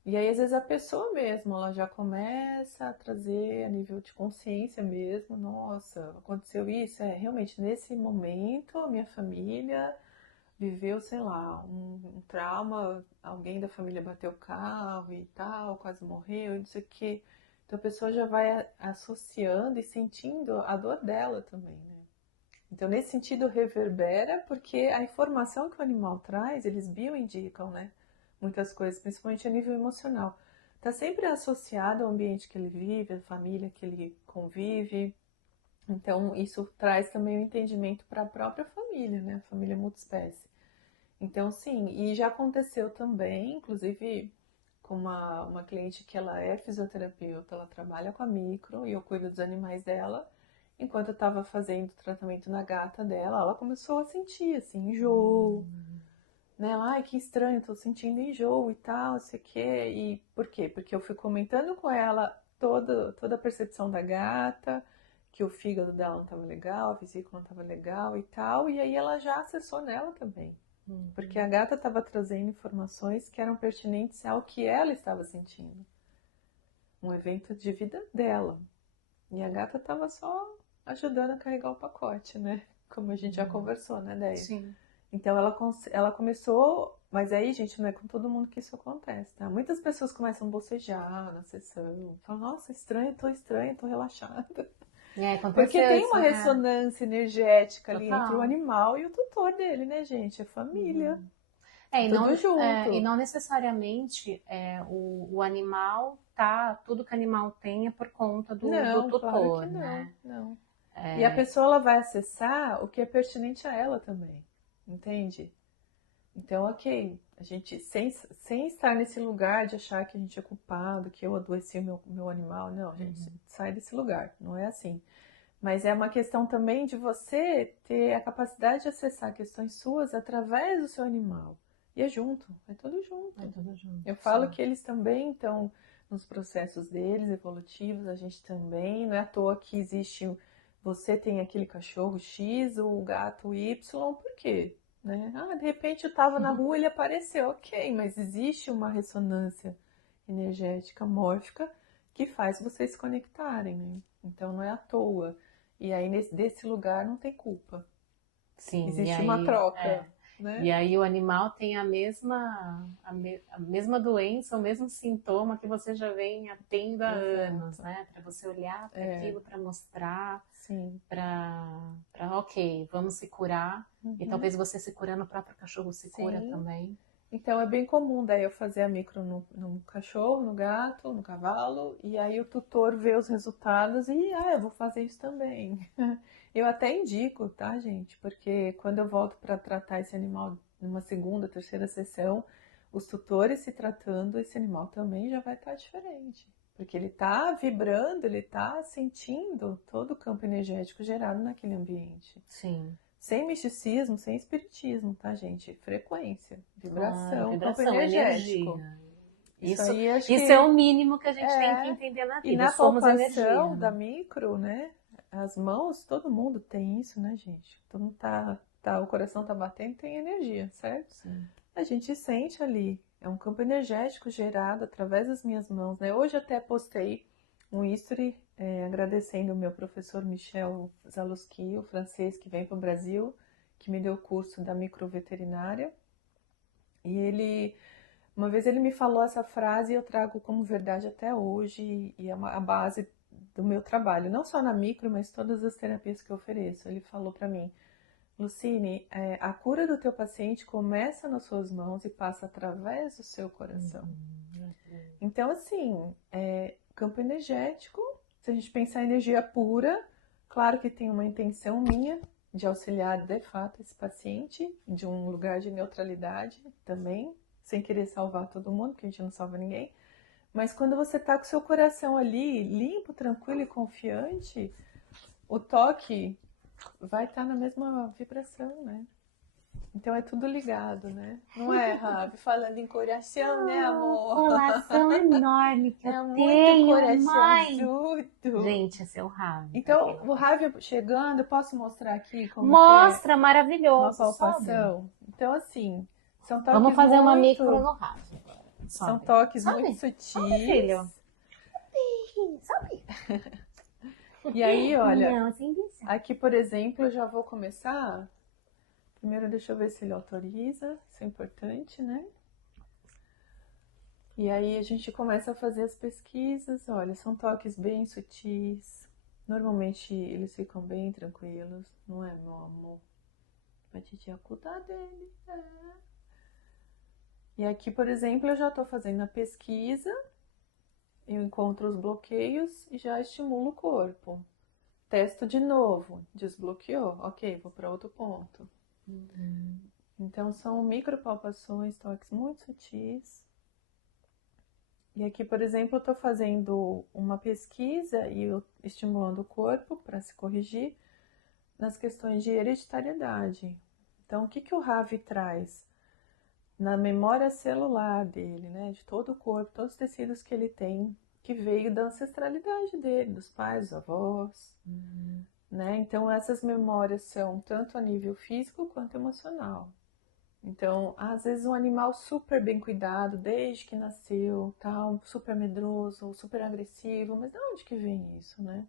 E aí, às vezes, a pessoa mesmo, ela já começa a trazer a nível de consciência mesmo, nossa, aconteceu isso, realmente, nesse momento, a minha família viveu, sei lá, um trauma, alguém da família bateu o carro e tal, quase morreu, e não sei o quê. Então, a pessoa já vai associando e sentindo a dor dela também, né? Então, nesse sentido, reverbera, porque a informação que o animal traz, eles bioindicam, né? Muitas coisas, principalmente a nível emocional. Está sempre associado ao ambiente que ele vive, à família que ele convive. Então, isso traz também o entendimento para a própria família, né? A família multiespécie. Então, sim, e já aconteceu também, inclusive com uma cliente que ela é fisioterapeuta, ela trabalha com a micro e eu cuido dos animais dela. Enquanto eu estava fazendo o tratamento na gata dela, ela começou a sentir, assim, enjoo, né? Ai, que estranho, tô sentindo enjoo e tal, não sei o quê. E por quê? Porque eu fui comentando com ela toda a percepção da gata, que o fígado dela não estava legal, a vesícula não estava legal e tal, e aí ela já acessou nela também. Porque a gata estava trazendo informações que eram pertinentes ao que ela estava sentindo. Um evento de vida dela. E a gata estava só ajudando a carregar o pacote, né? Como a gente já conversou, né, Déia? Sim. Então ela começou, mas aí, gente, não é com todo mundo que isso acontece, tá? Muitas pessoas começam a bocejar na sessão, falam, nossa, estranha, tô relaxada. Porque tem uma ressonância energética ali entre o animal e o tutor dele, né, gente? É família. Tudo junto. E não necessariamente o animal tudo que o animal tem é por conta do tutor, claro que né? Não. E a pessoa ela vai acessar o que é pertinente a ela também, entende? Então, ok, a gente, sem estar nesse lugar de achar que a gente é culpado, que eu adoeci meu animal, não, gente, sai desse lugar, não é assim. Mas é uma questão também de você ter a capacidade de acessar questões suas através do seu animal. E é junto, é tudo junto. Eu falo que eles também estão nos processos deles, evolutivos, a gente também. Não é à toa que existe, você tem aquele cachorro X, o gato Y, por quê? Né? De repente eu estava na rua e ele apareceu, ok, mas existe uma ressonância energética, mórfica, que faz vocês se conectarem, né? Então não é à toa. E aí desse lugar não tem culpa. Sim, existe uma troca. Né? E aí o animal tem a mesma doença, o mesmo sintoma que você já vem tendo há anos, né? Para você olhar para aquilo, para mostrar, para ok, vamos se curar. E talvez você se curando, o próprio cachorro se cura também. Então é bem comum daí eu fazer a micro no cachorro, no gato, no cavalo, e aí o tutor vê os resultados e, eu vou fazer isso também. Eu até indico, tá, gente? Porque quando eu volto para tratar esse animal numa segunda, terceira sessão, os tutores se tratando, esse animal também já vai estar diferente. Porque ele está vibrando, ele está sentindo todo o campo energético gerado naquele ambiente. Sim. Sem misticismo, sem espiritismo, tá, gente? Frequência, vibração, campo vibração, energético. energia. Isso aí acho Isso que é o mínimo que a gente tem que entender na E vida. na Somos palpação energia. da micro, né? As mãos, todo mundo tem isso, né, gente? Todo mundo o coração tá batendo, tem energia, certo? Sim. A gente sente ali. É um campo energético gerado através das minhas mãos, né? Hoje até postei um history agradecendo o meu professor Michel Zaluski, o francês que vem para o Brasil, que me deu o curso da microveterinária. E uma vez ele me falou essa frase e eu trago como verdade até hoje e é a base do meu trabalho, não só na micro, mas todas as terapias que eu ofereço. Ele falou para mim, Lucine, a cura do teu paciente começa nas suas mãos e passa através do seu coração. Então, assim, campo energético, se a gente pensar em energia pura, claro que tem uma intenção minha de auxiliar de fato esse paciente de um lugar de neutralidade também, sem querer salvar todo mundo, porque a gente não salva ninguém. Mas quando você tá com o seu coração ali, limpo, tranquilo e confiante, o toque vai estar na mesma vibração, né? Então é tudo ligado, né? Não é, Rabi? Falando em coração, né, amor? Coração enorme que eu muito tenho, mãe. coraçãozudo. Gente, esse é o Ravi. Então, o Ravi chegando, eu posso mostrar aqui como Mostra, que é maravilhoso. uma palpação? Sobe. Então, assim, são toques Vamos fazer uma muito... micro no Ravi. São toques Sobe. muito sutis. Sobe, filho. Sobe. E aí, olha, Não, assim, aqui, por exemplo, eu já vou começar. Primeiro, deixa eu ver se ele autoriza. Isso é importante, né? E aí a gente começa a fazer as pesquisas. Olha, são toques bem sutis. Normalmente eles ficam bem tranquilos, não é, meu amor? Vai te cuidar dele. E aqui, por exemplo, eu já estou fazendo a pesquisa. Eu encontro os bloqueios e já estimulo o corpo. Testo de novo, desbloqueou, ok, vou para outro ponto. Então são micropalpações, toques muito sutis. E aqui, por exemplo, eu estou fazendo uma pesquisa e eu estimulando o corpo para se corrigir nas questões de hereditariedade. Então, o que o Ravi traz? Na memória celular dele, né, de todo o corpo, todos os tecidos que ele tem, que veio da ancestralidade dele, dos pais, dos avós, né? Então essas memórias são tanto a nível físico quanto emocional. Então, às vezes um animal super bem cuidado desde que nasceu, tal, super medroso, super agressivo, mas de onde que vem isso, né?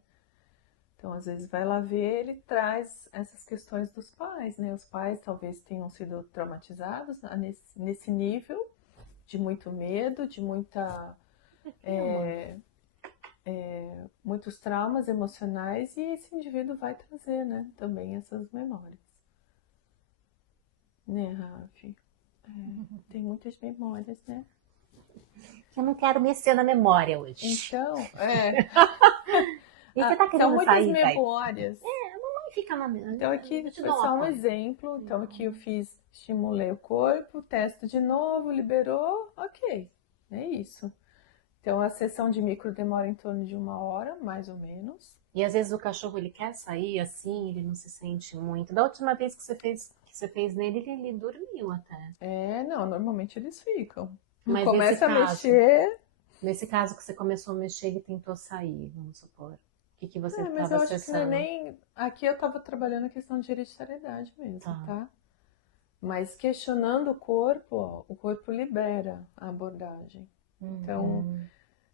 Então, às vezes vai lá ver, ele traz essas questões dos pais, né? Os pais talvez tenham sido traumatizados nesse nível de muito medo, de muitos traumas emocionais e esse indivíduo vai trazer, né? Também essas memórias. Né, Rafi? Tem muitas memórias, né? Eu não quero mexer na memória hoje. Então, E você tá querendo são muitas sair, memórias. a mamãe fica na mesa. Então aqui foi só um exemplo. Então aqui eu estimulei o corpo, testo de novo, liberou, ok. É isso. Então a sessão de micro demora em torno de 1 hora, mais ou menos. E às vezes o cachorro ele quer sair assim, ele não se sente muito. Da última vez que você fez nele, ele dormiu até. Não, normalmente eles ficam. Mas Começa a mexer. Nesse caso que você começou a mexer, ele tentou sair, vamos supor. O que você estava Mas eu acho acessando? que nem... Aqui eu estava trabalhando a questão de hereditariedade mesmo, tá? Mas questionando o corpo libera a abordagem. Então,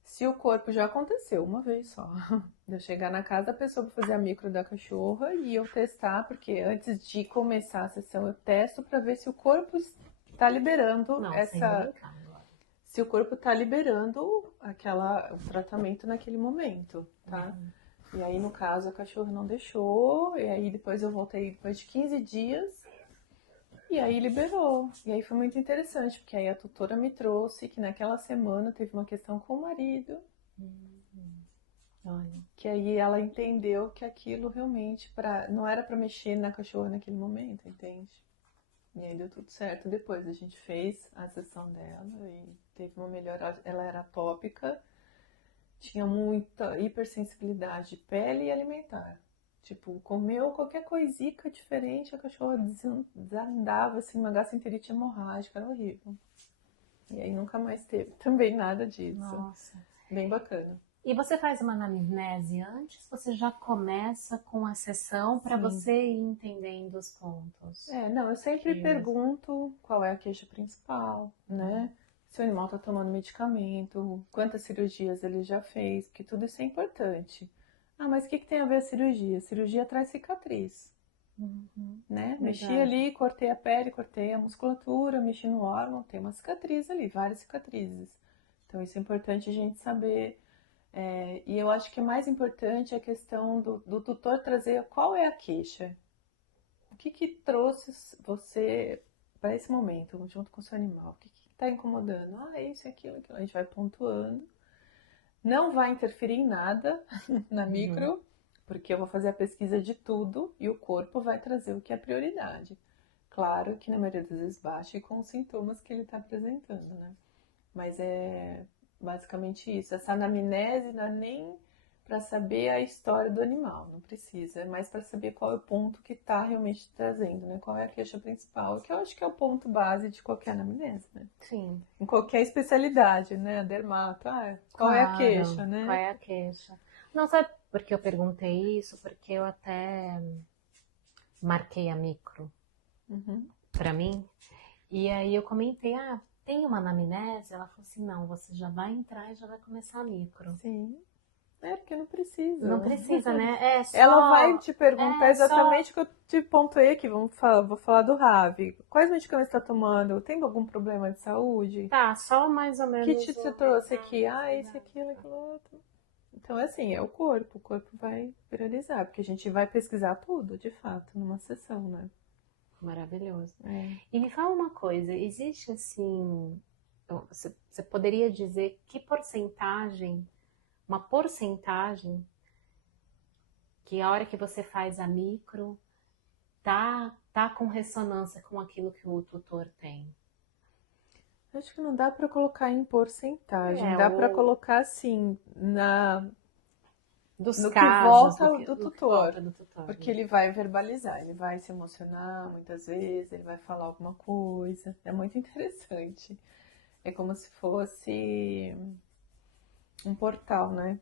se o corpo já aconteceu uma vez só, de eu chegar na casa da pessoa para fazer a micro da cachorra e eu testar, porque antes de começar a sessão eu testo para ver se o corpo está liberando se o corpo está liberando o tratamento naquele momento, tá? E aí, no caso, a cachorra não deixou, e aí depois eu voltei depois de 15 dias E aí liberou. E aí foi muito interessante, porque aí a tutora me trouxe que naquela semana teve uma questão com o marido, Olha. que aí ela entendeu que aquilo realmente não era para mexer na cachorra naquele momento, entende? E aí deu tudo certo. Depois a gente fez a sessão dela e teve uma melhora. Ela era atópica, tinha muita hipersensibilidade de pele e alimentar. Tipo, comeu qualquer coisica diferente, a cachorra desandava, assim, uma gastroenterite hemorrágica, era horrível. E aí nunca mais teve também nada disso. Nossa. Bem bacana. E você faz uma anamnese antes? Você já começa com a sessão para Sim. você ir entendendo os pontos? Não, eu sempre pergunto qual é a queixa principal, né? Se o animal tá tomando medicamento, quantas cirurgias ele já fez, porque tudo isso é importante. Ah, mas o que tem a ver a cirurgia? A cirurgia traz cicatriz, né? Mexi ali, cortei a pele, cortei a musculatura, mexi no órgão, tem uma cicatriz ali, várias cicatrizes. Então isso é importante a gente saber. E eu acho que o mais importante é a questão do tutor trazer qual é a queixa. O que trouxe você para esse momento, junto com o seu animal? O que está incomodando? Ah, isso, aquilo. A gente vai pontuando. Não vai interferir em nada na micro, porque eu vou fazer a pesquisa de tudo e o corpo vai trazer o que é prioridade. Claro que na maioria das vezes baixa e com os sintomas que ele está apresentando, né? Mas é basicamente isso. Essa anamnese não é nem para saber a história do animal, não precisa. É mais para saber qual é o ponto que está realmente trazendo, né? Qual é a queixa principal, que eu acho que é o ponto base de qualquer anamnese, né? Sim. Em qualquer especialidade, né? Dermato, qual é a queixa, né? Qual é a queixa? Não, sabe por que eu perguntei isso? Porque eu até marquei a micro para mim. E aí eu comentei, tem uma anamnese? Ela falou assim, não, você já vai entrar e já vai começar a micro. Sim. Porque não precisa. Não precisa, né? Ela vai te perguntar exatamente o que eu te pontuei aqui. Vou falar do Ravi. Quais medicamentos você está tomando? Tem algum problema de saúde? Tá, só mais ou menos. Que você trouxe aqui? Esse, aquilo, aquilo outro. Então, assim, é o corpo. O corpo vai priorizar, porque a gente vai pesquisar tudo, de fato, numa sessão, né? Maravilhoso. E me fala uma coisa, existe assim, você poderia dizer que uma porcentagem que a hora que você faz a micro tá com ressonância com aquilo que o tutor tem? Acho que não dá para colocar em porcentagem, dá para colocar assim no que volta do tutor, porque ele vai verbalizar, ele vai se emocionar muitas vezes, ele vai falar alguma coisa, é muito interessante. É como se fosse um portal, né?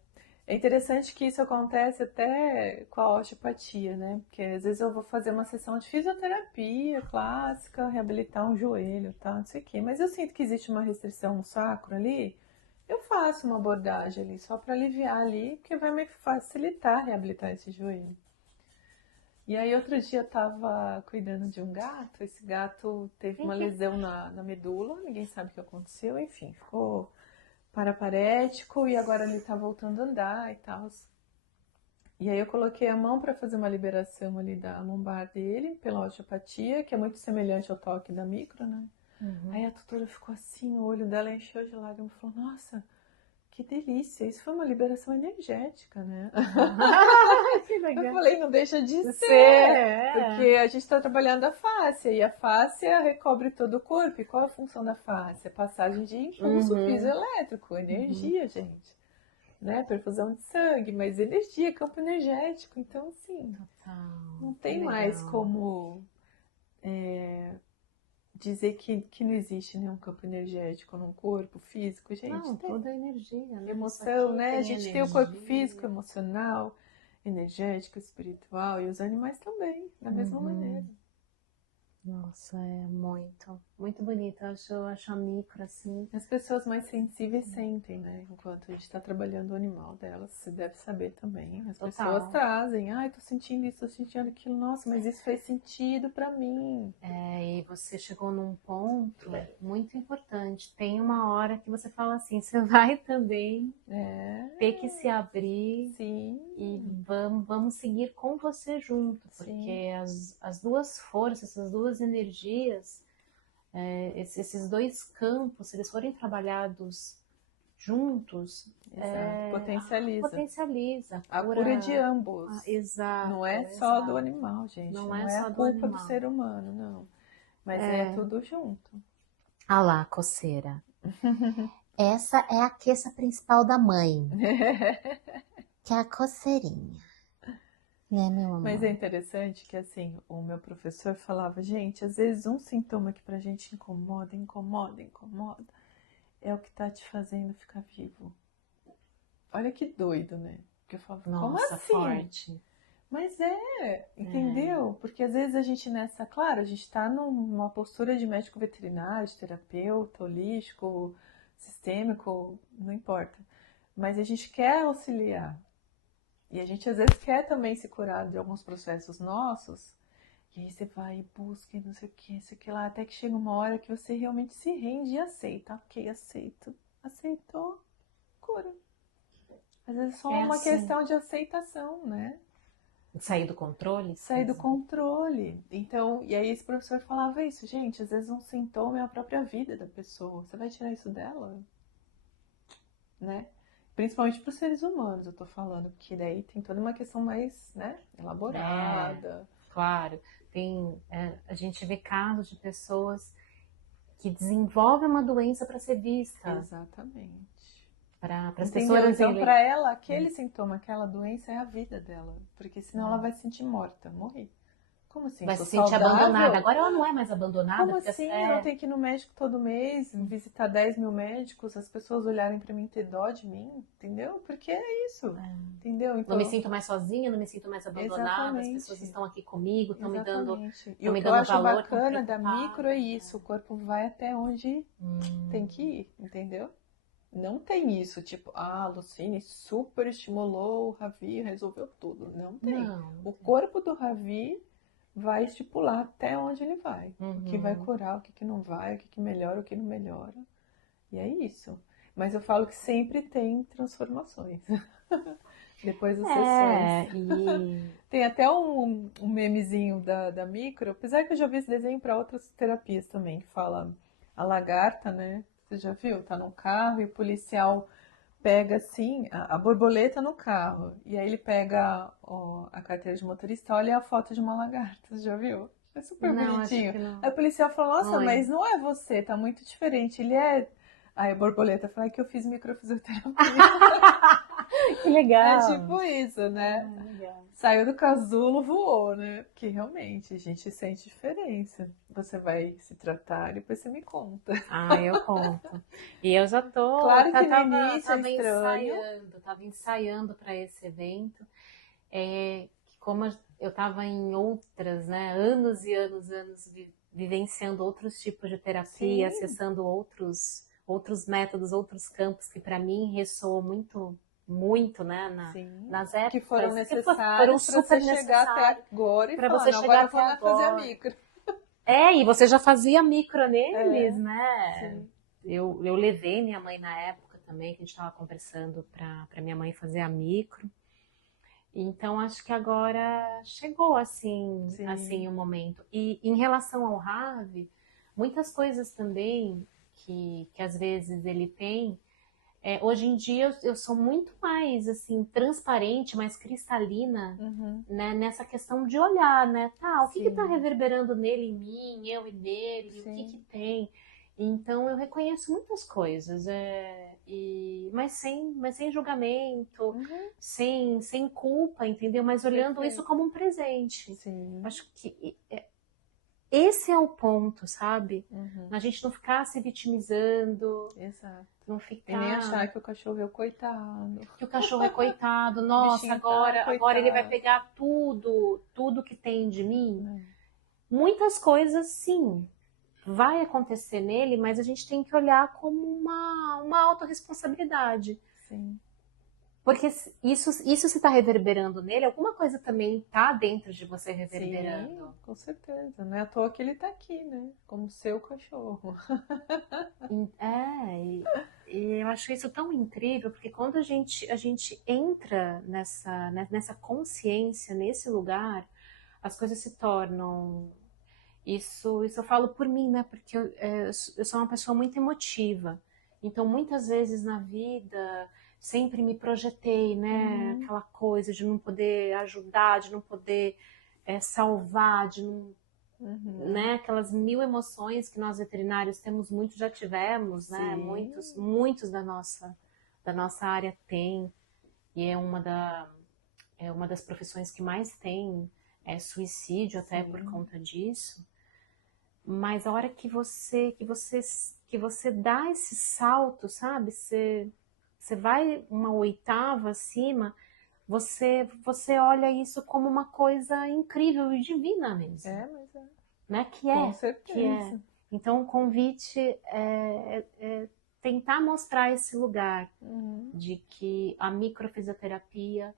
É interessante que isso acontece até com a osteopatia, né? Porque às vezes eu vou fazer uma sessão de fisioterapia clássica, reabilitar um joelho, tá? Não sei o quê. Mas eu sinto que existe uma restrição no sacro ali, eu faço uma abordagem ali, só para aliviar ali, porque vai me facilitar reabilitar esse joelho. E aí outro dia eu tava cuidando de um gato, esse gato teve uma lesão na medula, ninguém sabe o que aconteceu, enfim, ficou paraparético e agora ele tá voltando a andar e tal. E aí eu coloquei a mão para fazer uma liberação ali da lombar dele, pela osteopatia, que é muito semelhante ao toque da micro, né? Aí a tutora ficou assim, o olho dela encheu de lágrimas e falou, nossa, que delícia, isso foi uma liberação energética, né? Que legal. Eu falei, não deixa de ser, porque a gente está trabalhando a fáscia, e a fáscia recobre todo o corpo. E qual é a função da fáscia? Passagem de impulso fisioelétrico, energia, gente. Né? Perfusão de sangue, mas energia, campo energético. Então, assim, não tem mais como dizer que não existe nenhum campo energético num corpo físico, gente. Não, toda a energia, né? Emoção, né? A gente tem o corpo físico, emocional, energético, espiritual, e os animais também, da mesma maneira. Nossa, é muito. Muito bonito. Eu acho a micro assim. As pessoas mais sensíveis sentem, né? Enquanto a gente está trabalhando o animal delas, você deve saber também. As pessoas trazem, ai, tô sentindo isso, tô sentindo aquilo, nossa, mas isso fez sentido para mim. E você chegou num ponto muito importante. Tem uma hora que você fala assim, você vai também ter que se abrir. Sim. E vamos seguir com você junto, porque as duas forças, essas duas energias, esses dois campos, se eles forem trabalhados juntos, potencializa. A cura é de ambos. Exato. Não é só do animal, gente. Não é só a culpa do ser humano, não. Mas é tudo junto. Ah lá, coceira. Essa é a queixa principal da mãe. Que é a coceirinha. Né, meu amor? Mas é interessante que, assim, o meu professor falava, gente, às vezes um sintoma que pra gente incomoda, é o que tá te fazendo ficar vivo. Olha que doido, né? Porque eu falo, como assim? Forte. Mas entendeu? Porque às vezes a gente claro, a gente tá numa postura de médico veterinário, de terapeuta, holístico, sistêmico, não importa. Mas a gente quer auxiliar. E a gente às vezes quer também se curar de alguns processos nossos. E aí você vai e busca e não sei o que lá, até que chega uma hora que você realmente se rende e aceita. Ok, aceito. Aceitou, cura. Às vezes é só uma questão de aceitação, né? Sair do controle? Sair do controle. Então, e aí esse professor falava isso, gente, às vezes um sintoma é a própria vida da pessoa. Você vai tirar isso dela? Né? Principalmente para os seres humanos, eu tô falando, porque daí tem toda uma questão mais, né, elaborada. Claro, a gente vê casos de pessoas que desenvolvem uma doença para ser vista. Exatamente. Para as pessoas. Então, para ela, aquele sintoma, aquela doença é a vida dela, porque senão ela vai se sentir morta, morrer. Como assim? Vai se sentir abandonada. Agora ela não é mais abandonada. Como assim? Eu tenho que ir no médico todo mês, visitar 10 mil médicos, as pessoas olharem pra mim, ter dó de mim, entendeu? Porque é isso, entendeu? Então, não me sinto mais sozinha, não me sinto mais abandonada, as pessoas estão aqui comigo, estão me dando valor. E o que eu acho bacana da micro é isso, o corpo vai até onde tem que ir, entendeu? Não tem isso, tipo, a Lucine super estimulou o Ravi, resolveu tudo. Não tem. O corpo do Ravi vai estipular até onde ele vai. O que vai curar, o que não vai, o que melhora, o que não melhora. E é isso. Mas eu falo que sempre tem transformações. Depois das sessões. Tem até um memezinho da micro, apesar que eu já vi esse desenho para outras terapias também, que fala a lagarta, né? Você já viu? Tá num carro e o policial pega assim, a borboleta no carro. E aí ele pega a carteira de motorista, olha a foto de uma lagarta. Você já viu? É super bonitinho. Aí o policial falou, nossa, mas não é você, tá muito diferente. Ele é... Aí a borboleta fala que eu fiz microfisioterapia. Que legal. É tipo isso, né? Saiu do casulo, voou, né? Porque realmente a gente sente diferença. Você vai se tratar e depois você me conta. Eu conto. E eu já tô... Claro que no início é estranho. Tava ensaiando para esse evento. Como eu tava em outras, né? Anos e anos vivenciando outros tipos de terapia, acessando outros métodos, outros campos que para mim ressoam muito, né, nas épocas que foram necessários para você chegar até agora e falar, agora eu vou lá fazer a micro. E você já fazia micro neles, né? Sim. Eu levei minha mãe na época também, que a gente estava conversando para minha mãe fazer a micro. Então, acho que agora chegou, assim o momento. E em relação ao Ravi, muitas coisas também que às vezes ele tem, hoje em dia eu sou muito mais assim transparente, mais cristalina, né, nessa questão de olhar, né? O que está reverberando nele, em mim, eu e nele, o que tem. Então eu reconheço muitas coisas, mas sem julgamento, sem culpa, entendeu? Mas olhando isso como um presente. Acho que esse é o ponto, sabe? A gente não ficar se vitimizando. Exato. Não ficar... E nem achar que o cachorro é o coitado. Que o cachorro é coitado. Nossa, agora ele vai pegar tudo que tem de mim. Muitas coisas, sim. vai acontecer nele, mas a gente tem que olhar como uma autorresponsabilidade. Sim. Porque isso se está reverberando nele, alguma coisa também está dentro de você reverberando. Sim, com certeza. Não é à toa que ele tá aqui, né? Como seu cachorro. E eu acho isso tão incrível, porque quando a gente entra nessa consciência, nesse lugar, as coisas se tornam. Isso eu falo por mim, né? Porque eu sou uma pessoa muito emotiva. Então, muitas vezes na vida, sempre me projetei, né? Uhum, Aquela coisa de não poder ajudar, de não poder salvar, de não, uhum. né? Aquelas mil emoções que nós veterinários temos muito, já tivemos, né? Sim, Muitos da nossa área tem. E é uma das profissões que mais tem suicídio até por sim. conta disso. Mas a hora que você dá esse salto, sabe? Você vai uma oitava acima, você olha isso como uma coisa incrível e divina mesmo, É, mas é. né? Com Que é. certeza. Então o convite é tentar mostrar esse lugar Uhum. de que a microfisioterapia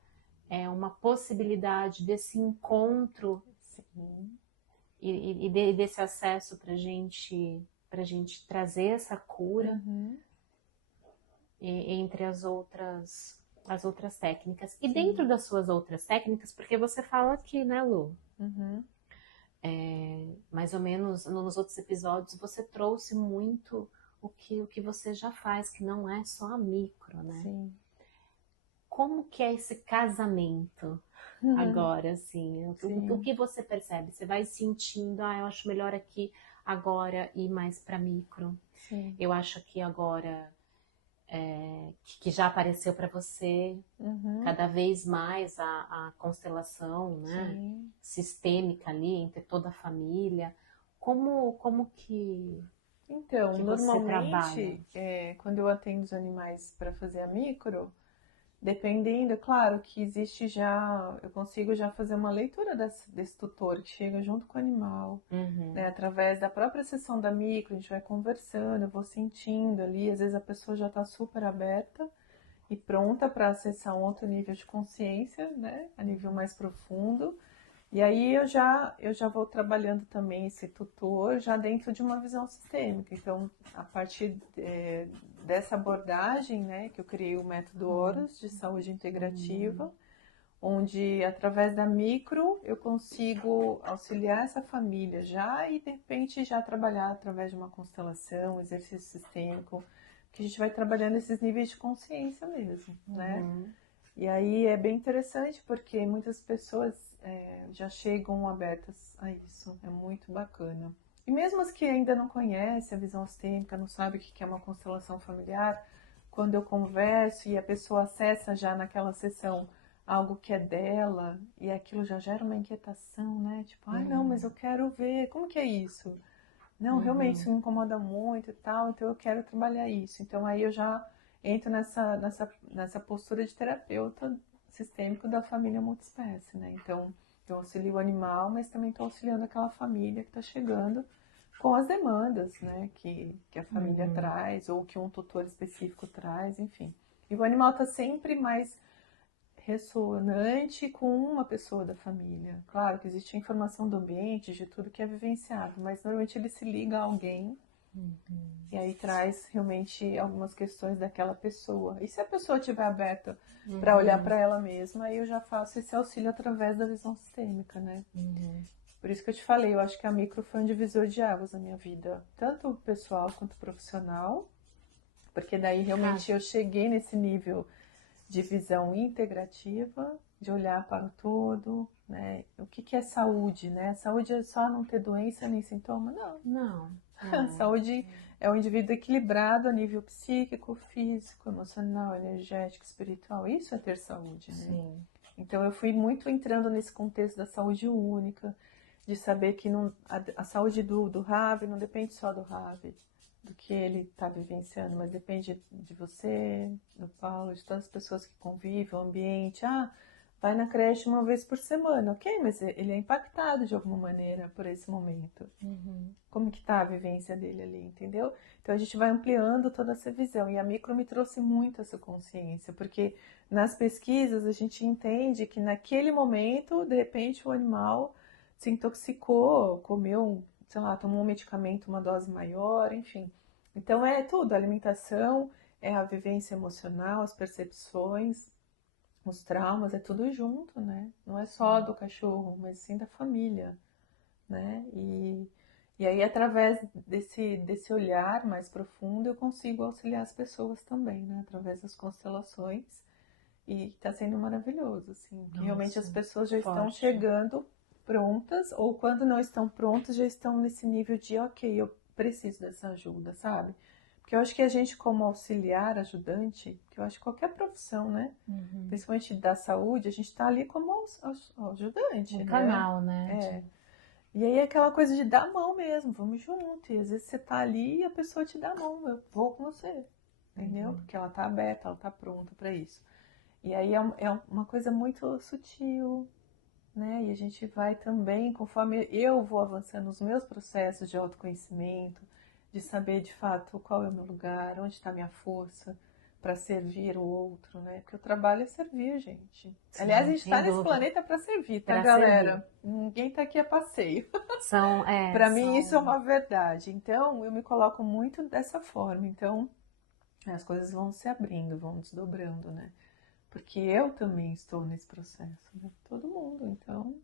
é uma possibilidade desse encontro Sim. desse acesso para gente trazer essa cura Uhum. entre as outras técnicas. E dentro Sim. das suas outras técnicas, porque você fala aqui, né, Lu? Uhum. Mais ou menos nos outros episódios, você trouxe muito o que você já faz, que não é só a micro, né? Sim. Como que é esse casamento Uhum. agora, assim? O Sim. que você percebe? Você vai sentindo, eu acho melhor aqui agora ir mais para micro. Sim. Eu acho que agora que já apareceu para você Uhum. cada vez mais a constelação, né, Sim. sistêmica ali entre toda a família. Como Então, que você trabalha? normalmente, quando eu atendo os animais para fazer a micro, dependendo, é claro que existe já, eu consigo já fazer uma leitura desse tutor que chega junto com o animal, Uhum, né? Através da própria sessão da micro, a gente vai conversando, eu vou sentindo ali, às vezes a pessoa já está super aberta e pronta para acessar um outro nível de consciência, né? A nível mais profundo. E aí eu já vou trabalhando também esse tutor já dentro de uma visão sistêmica. Então, a partir dessa abordagem, né, que eu criei o método uhum, Horus de saúde uhum, integrativa, onde através da micro eu consigo auxiliar essa família já e de repente já trabalhar através de uma constelação, exercício sistêmico, que a gente vai trabalhando esses níveis de consciência mesmo, né? uhum. E aí é bem interessante porque muitas pessoas já chegam abertas a isso, é muito bacana. E mesmo as que ainda não conhecem a visão sistêmica, não sabem o que é uma constelação familiar, quando eu converso e a pessoa acessa já naquela sessão algo que é dela e aquilo já gera uma inquietação, né? Tipo, ai não, mas eu quero ver, como que é isso? Não, realmente Uhum, isso me incomoda muito e tal, então eu quero trabalhar isso. Então aí eu já entro nessa postura de terapeuta sistêmico da família multiespécie, né? Então eu auxilio o animal, mas também estou auxiliando aquela família que está chegando com as demandas, né? Que a família uhum, traz ou que um tutor específico traz, enfim. E o animal está sempre mais ressonante com uma pessoa da família. Claro que existe a informação do ambiente, de tudo que é vivenciado, mas normalmente ele se liga a alguém uhum, e aí traz realmente algumas questões daquela pessoa. E se a pessoa estiver aberta para olhar uhum, para ela mesma, aí eu já faço esse auxílio através da visão sistêmica, né? uhum. Por isso que eu te falei, eu acho que a micro foi um divisor de águas na minha vida, tanto pessoal quanto profissional, porque daí Ah, realmente eu cheguei nesse nível de visão integrativa, de olhar para o todo, né? O que é saúde, né? Saúde é só não ter doença nem sintoma? Não. não. Saúde é o indivíduo equilibrado a nível psíquico, físico, emocional, energético, espiritual. Isso é ter saúde, né? Sim. Então eu fui muito entrando nesse contexto da saúde única, de saber que não, a saúde do Ravi não depende só do Ravi, do que ele está vivenciando, mas depende de você, do Paulo, de todas as pessoas que convivem, o ambiente. Ah, vai na creche uma vez por semana, ok? Mas ele é impactado de alguma maneira por esse momento. Como que tá a vivência dele ali, entendeu? Então a gente vai ampliando toda essa visão. E a micro me trouxe muito essa consciência, porque nas pesquisas a gente entende que naquele momento, de repente, o animal se intoxicou, comeu, sei lá, tomou um medicamento, uma dose maior, enfim. Então é tudo, a alimentação, é a vivência emocional, as percepções, os traumas, é tudo junto, né? Não é só do cachorro, mas sim da família, né? E aí, através desse olhar mais profundo, eu consigo auxiliar as pessoas também, né? Através das constelações. E está sendo maravilhoso, assim. Que realmente as Nossa, pessoas já estão forte. chegando prontas, ou quando não estão prontas, já estão nesse nível de, ok, eu preciso dessa ajuda, sabe? Porque eu acho que a gente, como auxiliar, ajudante, que eu acho que qualquer profissão, né? Principalmente da saúde, a gente está ali como ajudante, Um né? canal, né? É. E aí é aquela coisa de dar a mão mesmo, vamos junto. E às vezes você tá ali e a pessoa te dá a mão, eu vou com você, entendeu? Porque ela tá aberta, ela tá pronta para isso. E aí é uma coisa muito sutil, né? E a gente vai também, conforme eu vou avançando nos meus processos de autoconhecimento, de saber de fato qual é o meu lugar, onde está a minha força para servir o outro, né? Porque o trabalho é servir, gente. Sim, Aliás, a gente sem está nesse dúvida. planeta para servir, tá, Para galera? servir. Ninguém tá aqui a passeio. Para mim isso é São uma verdade. Então, eu me coloco muito dessa forma. Então, as coisas vão se abrindo, vão desdobrando, né? Porque eu também estou nesse processo, né? Todo mundo, então,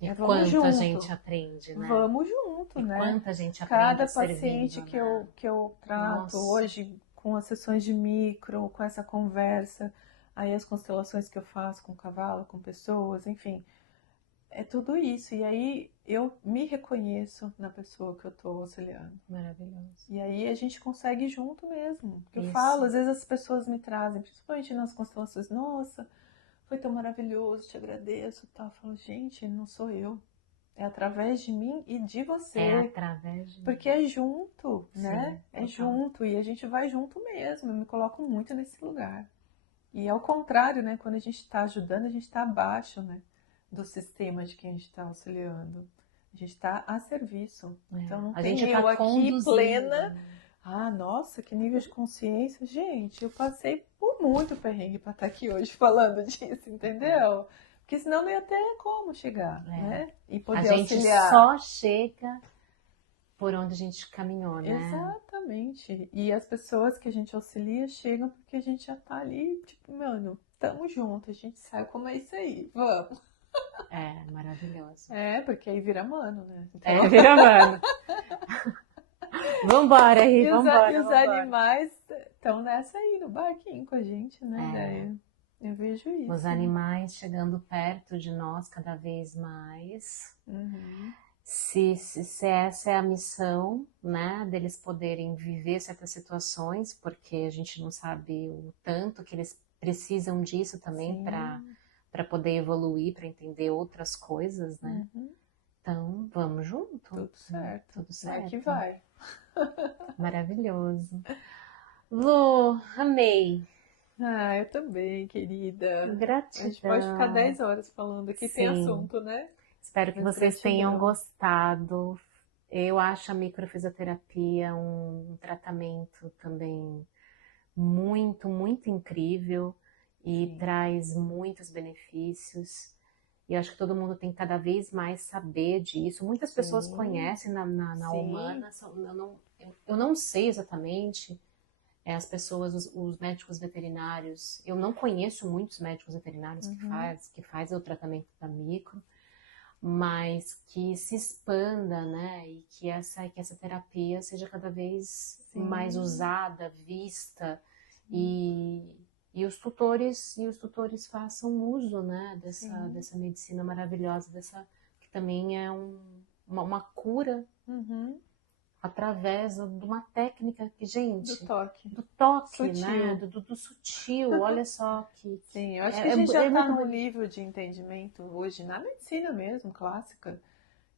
E vamos quanta junto. gente aprende, né? Vamos junto, E né? quanta gente aprende Cada paciente servindo, que né? eu trato Nossa, hoje com as sessões de micro, com essa conversa, aí as constelações que eu faço com cavalo, com pessoas, enfim, é tudo isso. E aí eu me reconheço na pessoa que eu estou auxiliando. maravilhoso. E aí a gente consegue ir junto mesmo. Porque eu Isso. falo, às vezes as pessoas me trazem, principalmente nas constelações, nossa, foi tão maravilhoso, te agradeço, tal. Eu falo, gente, não sou eu. É através de mim e de você. É através de... Porque é junto, né? Sim, É total. junto e a gente vai junto mesmo. Eu me coloco muito nesse lugar. E ao contrário, né? Quando a gente está ajudando, a gente está abaixo, né? Do sistema de quem a gente está auxiliando. A gente está a serviço. Então não A tem gente eu tá aqui conduzindo, plena. né? Ah, nossa, que nível de consciência. Gente, eu passei por muito perrengue para estar aqui hoje falando disso, entendeu? Porque senão não ia ter como chegar, né? E A poder gente auxiliar. só chega por onde a gente caminhou, né? Exatamente. E as pessoas que a gente auxilia chegam porque a gente já tá ali, tipo, mano, tamo junto, a gente sabe como é isso aí, vamos. É, maravilhoso. É, porque aí vira mano, né? É, vira mano. Vambora aí, E vambora, os vambora. animais estão nessa aí, no barquinho com a gente, né? É. Daí eu vejo Os isso. animais chegando perto de nós cada vez mais. Uhum. Se essa é a missão, né, deles poderem viver certas situações, porque a gente não sabe o tanto que eles precisam disso também Sim. para poder evoluir, para entender outras coisas, né? Uhum. Então, vamos junto. Tudo certo. Tudo certo. Vai que vai. Maravilhoso. Lu, amei. Ah, eu também, querida. Gratidão. A gente pode ficar 10 horas falando aqui, tem Sim. assunto, né? Espero que Mas vocês tenham gratidão. gostado. Eu acho a microfisioterapia um tratamento também muito, muito incrível e Sim. traz muitos benefícios. E eu acho que todo mundo tem que cada vez mais saber disso. Muitas pessoas Sim. conhecem na Sim. humana, eu não sei exatamente. As pessoas, os médicos veterinários, eu não conheço muitos médicos veterinários que faz o tratamento da micro, mas que se expanda, né, e que essa terapia seja cada vez Sim. mais usada, vista, e os tutores façam uso, né, dessa medicina maravilhosa, que também é uma cura através de uma técnica que, gente, Do toque. do toque, Sutil. né, do sutil, olha só que... Sim, eu acho que a gente já está num nível de entendimento hoje, na medicina mesmo, clássica,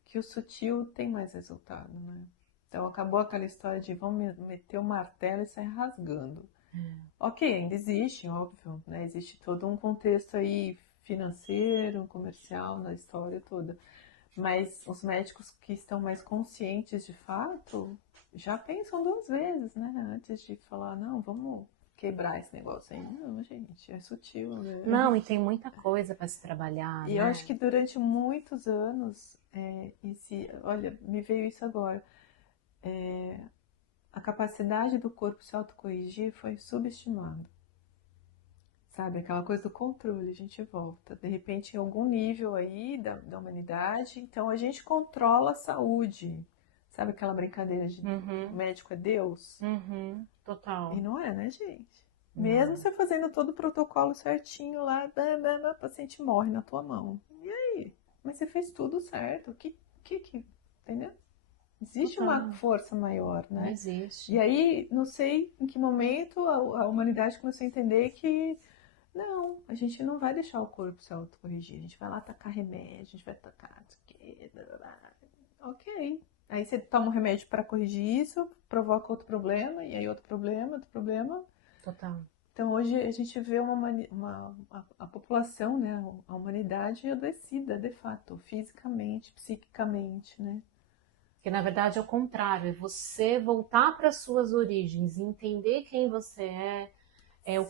que o sutil tem mais resultado, né? Então acabou aquela história de vamos meter o martelo e sair rasgando. Ok, ainda existe, óbvio, né? Existe todo um contexto aí financeiro, comercial, na história toda. Mas os médicos que estão mais conscientes de fato já pensam duas vezes, né? Antes de falar, não, vamos quebrar esse negócio aí. Não, gente, é sutil, né? Não, e tem muita coisa para se trabalhar, E né? eu acho que durante muitos anos, olha, me veio isso agora, a capacidade do corpo se autocorrigir foi subestimada. Sabe, aquela coisa do controle, a gente volta. De repente, em algum nível aí da humanidade, então a gente controla a saúde. Sabe aquela brincadeira de médico é Deus? Total. E não é, né, gente? Não. Mesmo você fazendo todo o protocolo certinho lá, o paciente morre na tua mão. E aí? Mas você fez tudo certo. Entendeu? Existe uma força maior, né? Não existe. E aí, não sei em que momento a humanidade começou a entender que não, a gente não vai deixar o corpo se autocorrigir. A gente vai lá tacar remédio, a gente vai tacar isso aqui, blá, blá, blá. Ok. Aí você toma um remédio para corrigir isso, provoca outro problema, e aí outro problema. Total. Então hoje a gente vê a população, né, a humanidade adoecida, de fato, fisicamente, psiquicamente, né? Que na verdade é o contrário, é você voltar para suas origens, entender quem você é o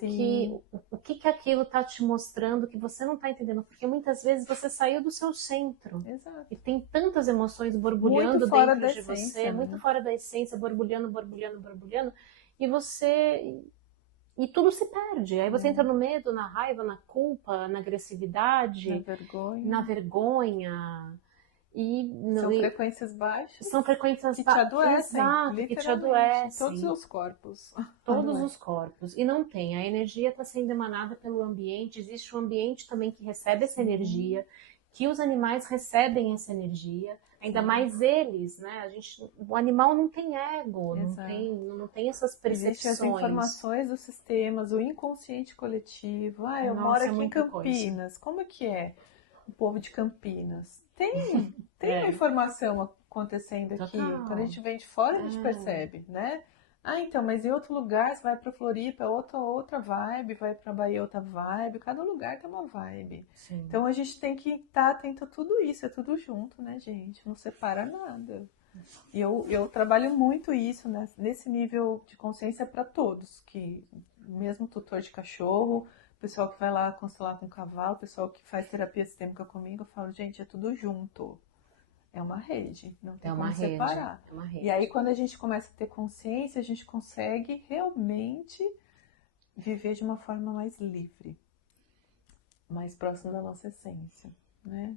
que aquilo está te mostrando que você não está entendendo, porque muitas vezes você saiu do seu centro. Exato. E tem tantas emoções borbulhando muito fora dentro da de essência, você, né? muito fora da essência, borbulhando, e você e tudo se perde. Aí você entra no medo, na raiva, na culpa, na agressividade, na vergonha. São frequências baixas. São frequências que te adoecem. Exato, que te adoecem. Todos os corpos. Todos os corpos. E não tem. A energia está sendo emanada pelo ambiente. Existe um ambiente também que recebe essa energia, que os animais recebem essa energia. Ainda mais eles, né? O animal não tem ego, não tem essas percepções. Existem as informações dos sistemas, o inconsciente coletivo. Eu moro aqui em Campinas. Como é que é o povo de Campinas? Tem uma informação acontecendo aqui. Total. Quando a gente vem de fora, a gente percebe, né? Então, mas em outro lugar, você vai para Floripa, outra vibe, vai para Bahia, outra vibe. Cada lugar tem uma vibe. Sim. Então, a gente tem que estar atento a tudo isso. É tudo junto, né, gente? Não separa nada. E eu trabalho muito isso, né, nesse nível de consciência para todos. Que mesmo tutor de cachorro, pessoal que vai lá constelar com cavalo, pessoal que faz terapia sistêmica comigo, eu falo, gente, é tudo junto. É uma rede, não tem como separar. É uma rede. E aí, quando a gente começa a ter consciência, a gente consegue realmente viver de uma forma mais livre, mais próxima da nossa essência, né?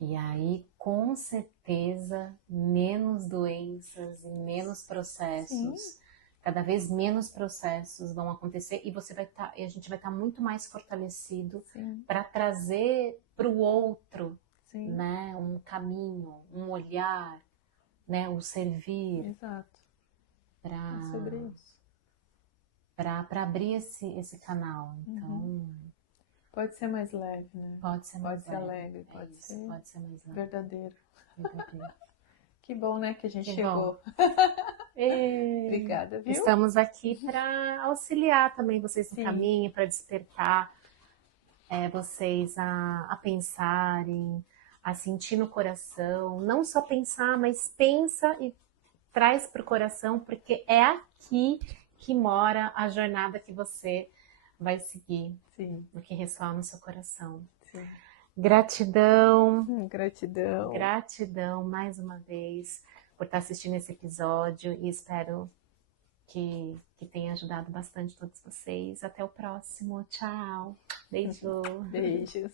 E aí, com certeza, menos doenças e menos processos. Sim. Cada vez menos processos vão acontecer e a gente vai estar muito mais fortalecido para trazer para o outro, né, um caminho, um olhar, né, o servir. Exato. É sobre isso. Para abrir esse canal. Então, pode ser mais leve, né? Pode ser mais leve. Alegre, pode ser mais leve. Verdadeiro. Que bom, né, que a gente chegou. Obrigada, viu? Estamos aqui para auxiliar também vocês no caminho, para despertar vocês a pensarem, a sentir no coração. Não só pensar, mas pensa e traz para o coração, porque é aqui que mora a jornada que você vai seguir, no que ressoar no seu coração. Gratidão. Gratidão mais uma vez por estar assistindo esse episódio e espero que tenha ajudado bastante todos vocês. Até o próximo. Tchau. Beijo. Beijos.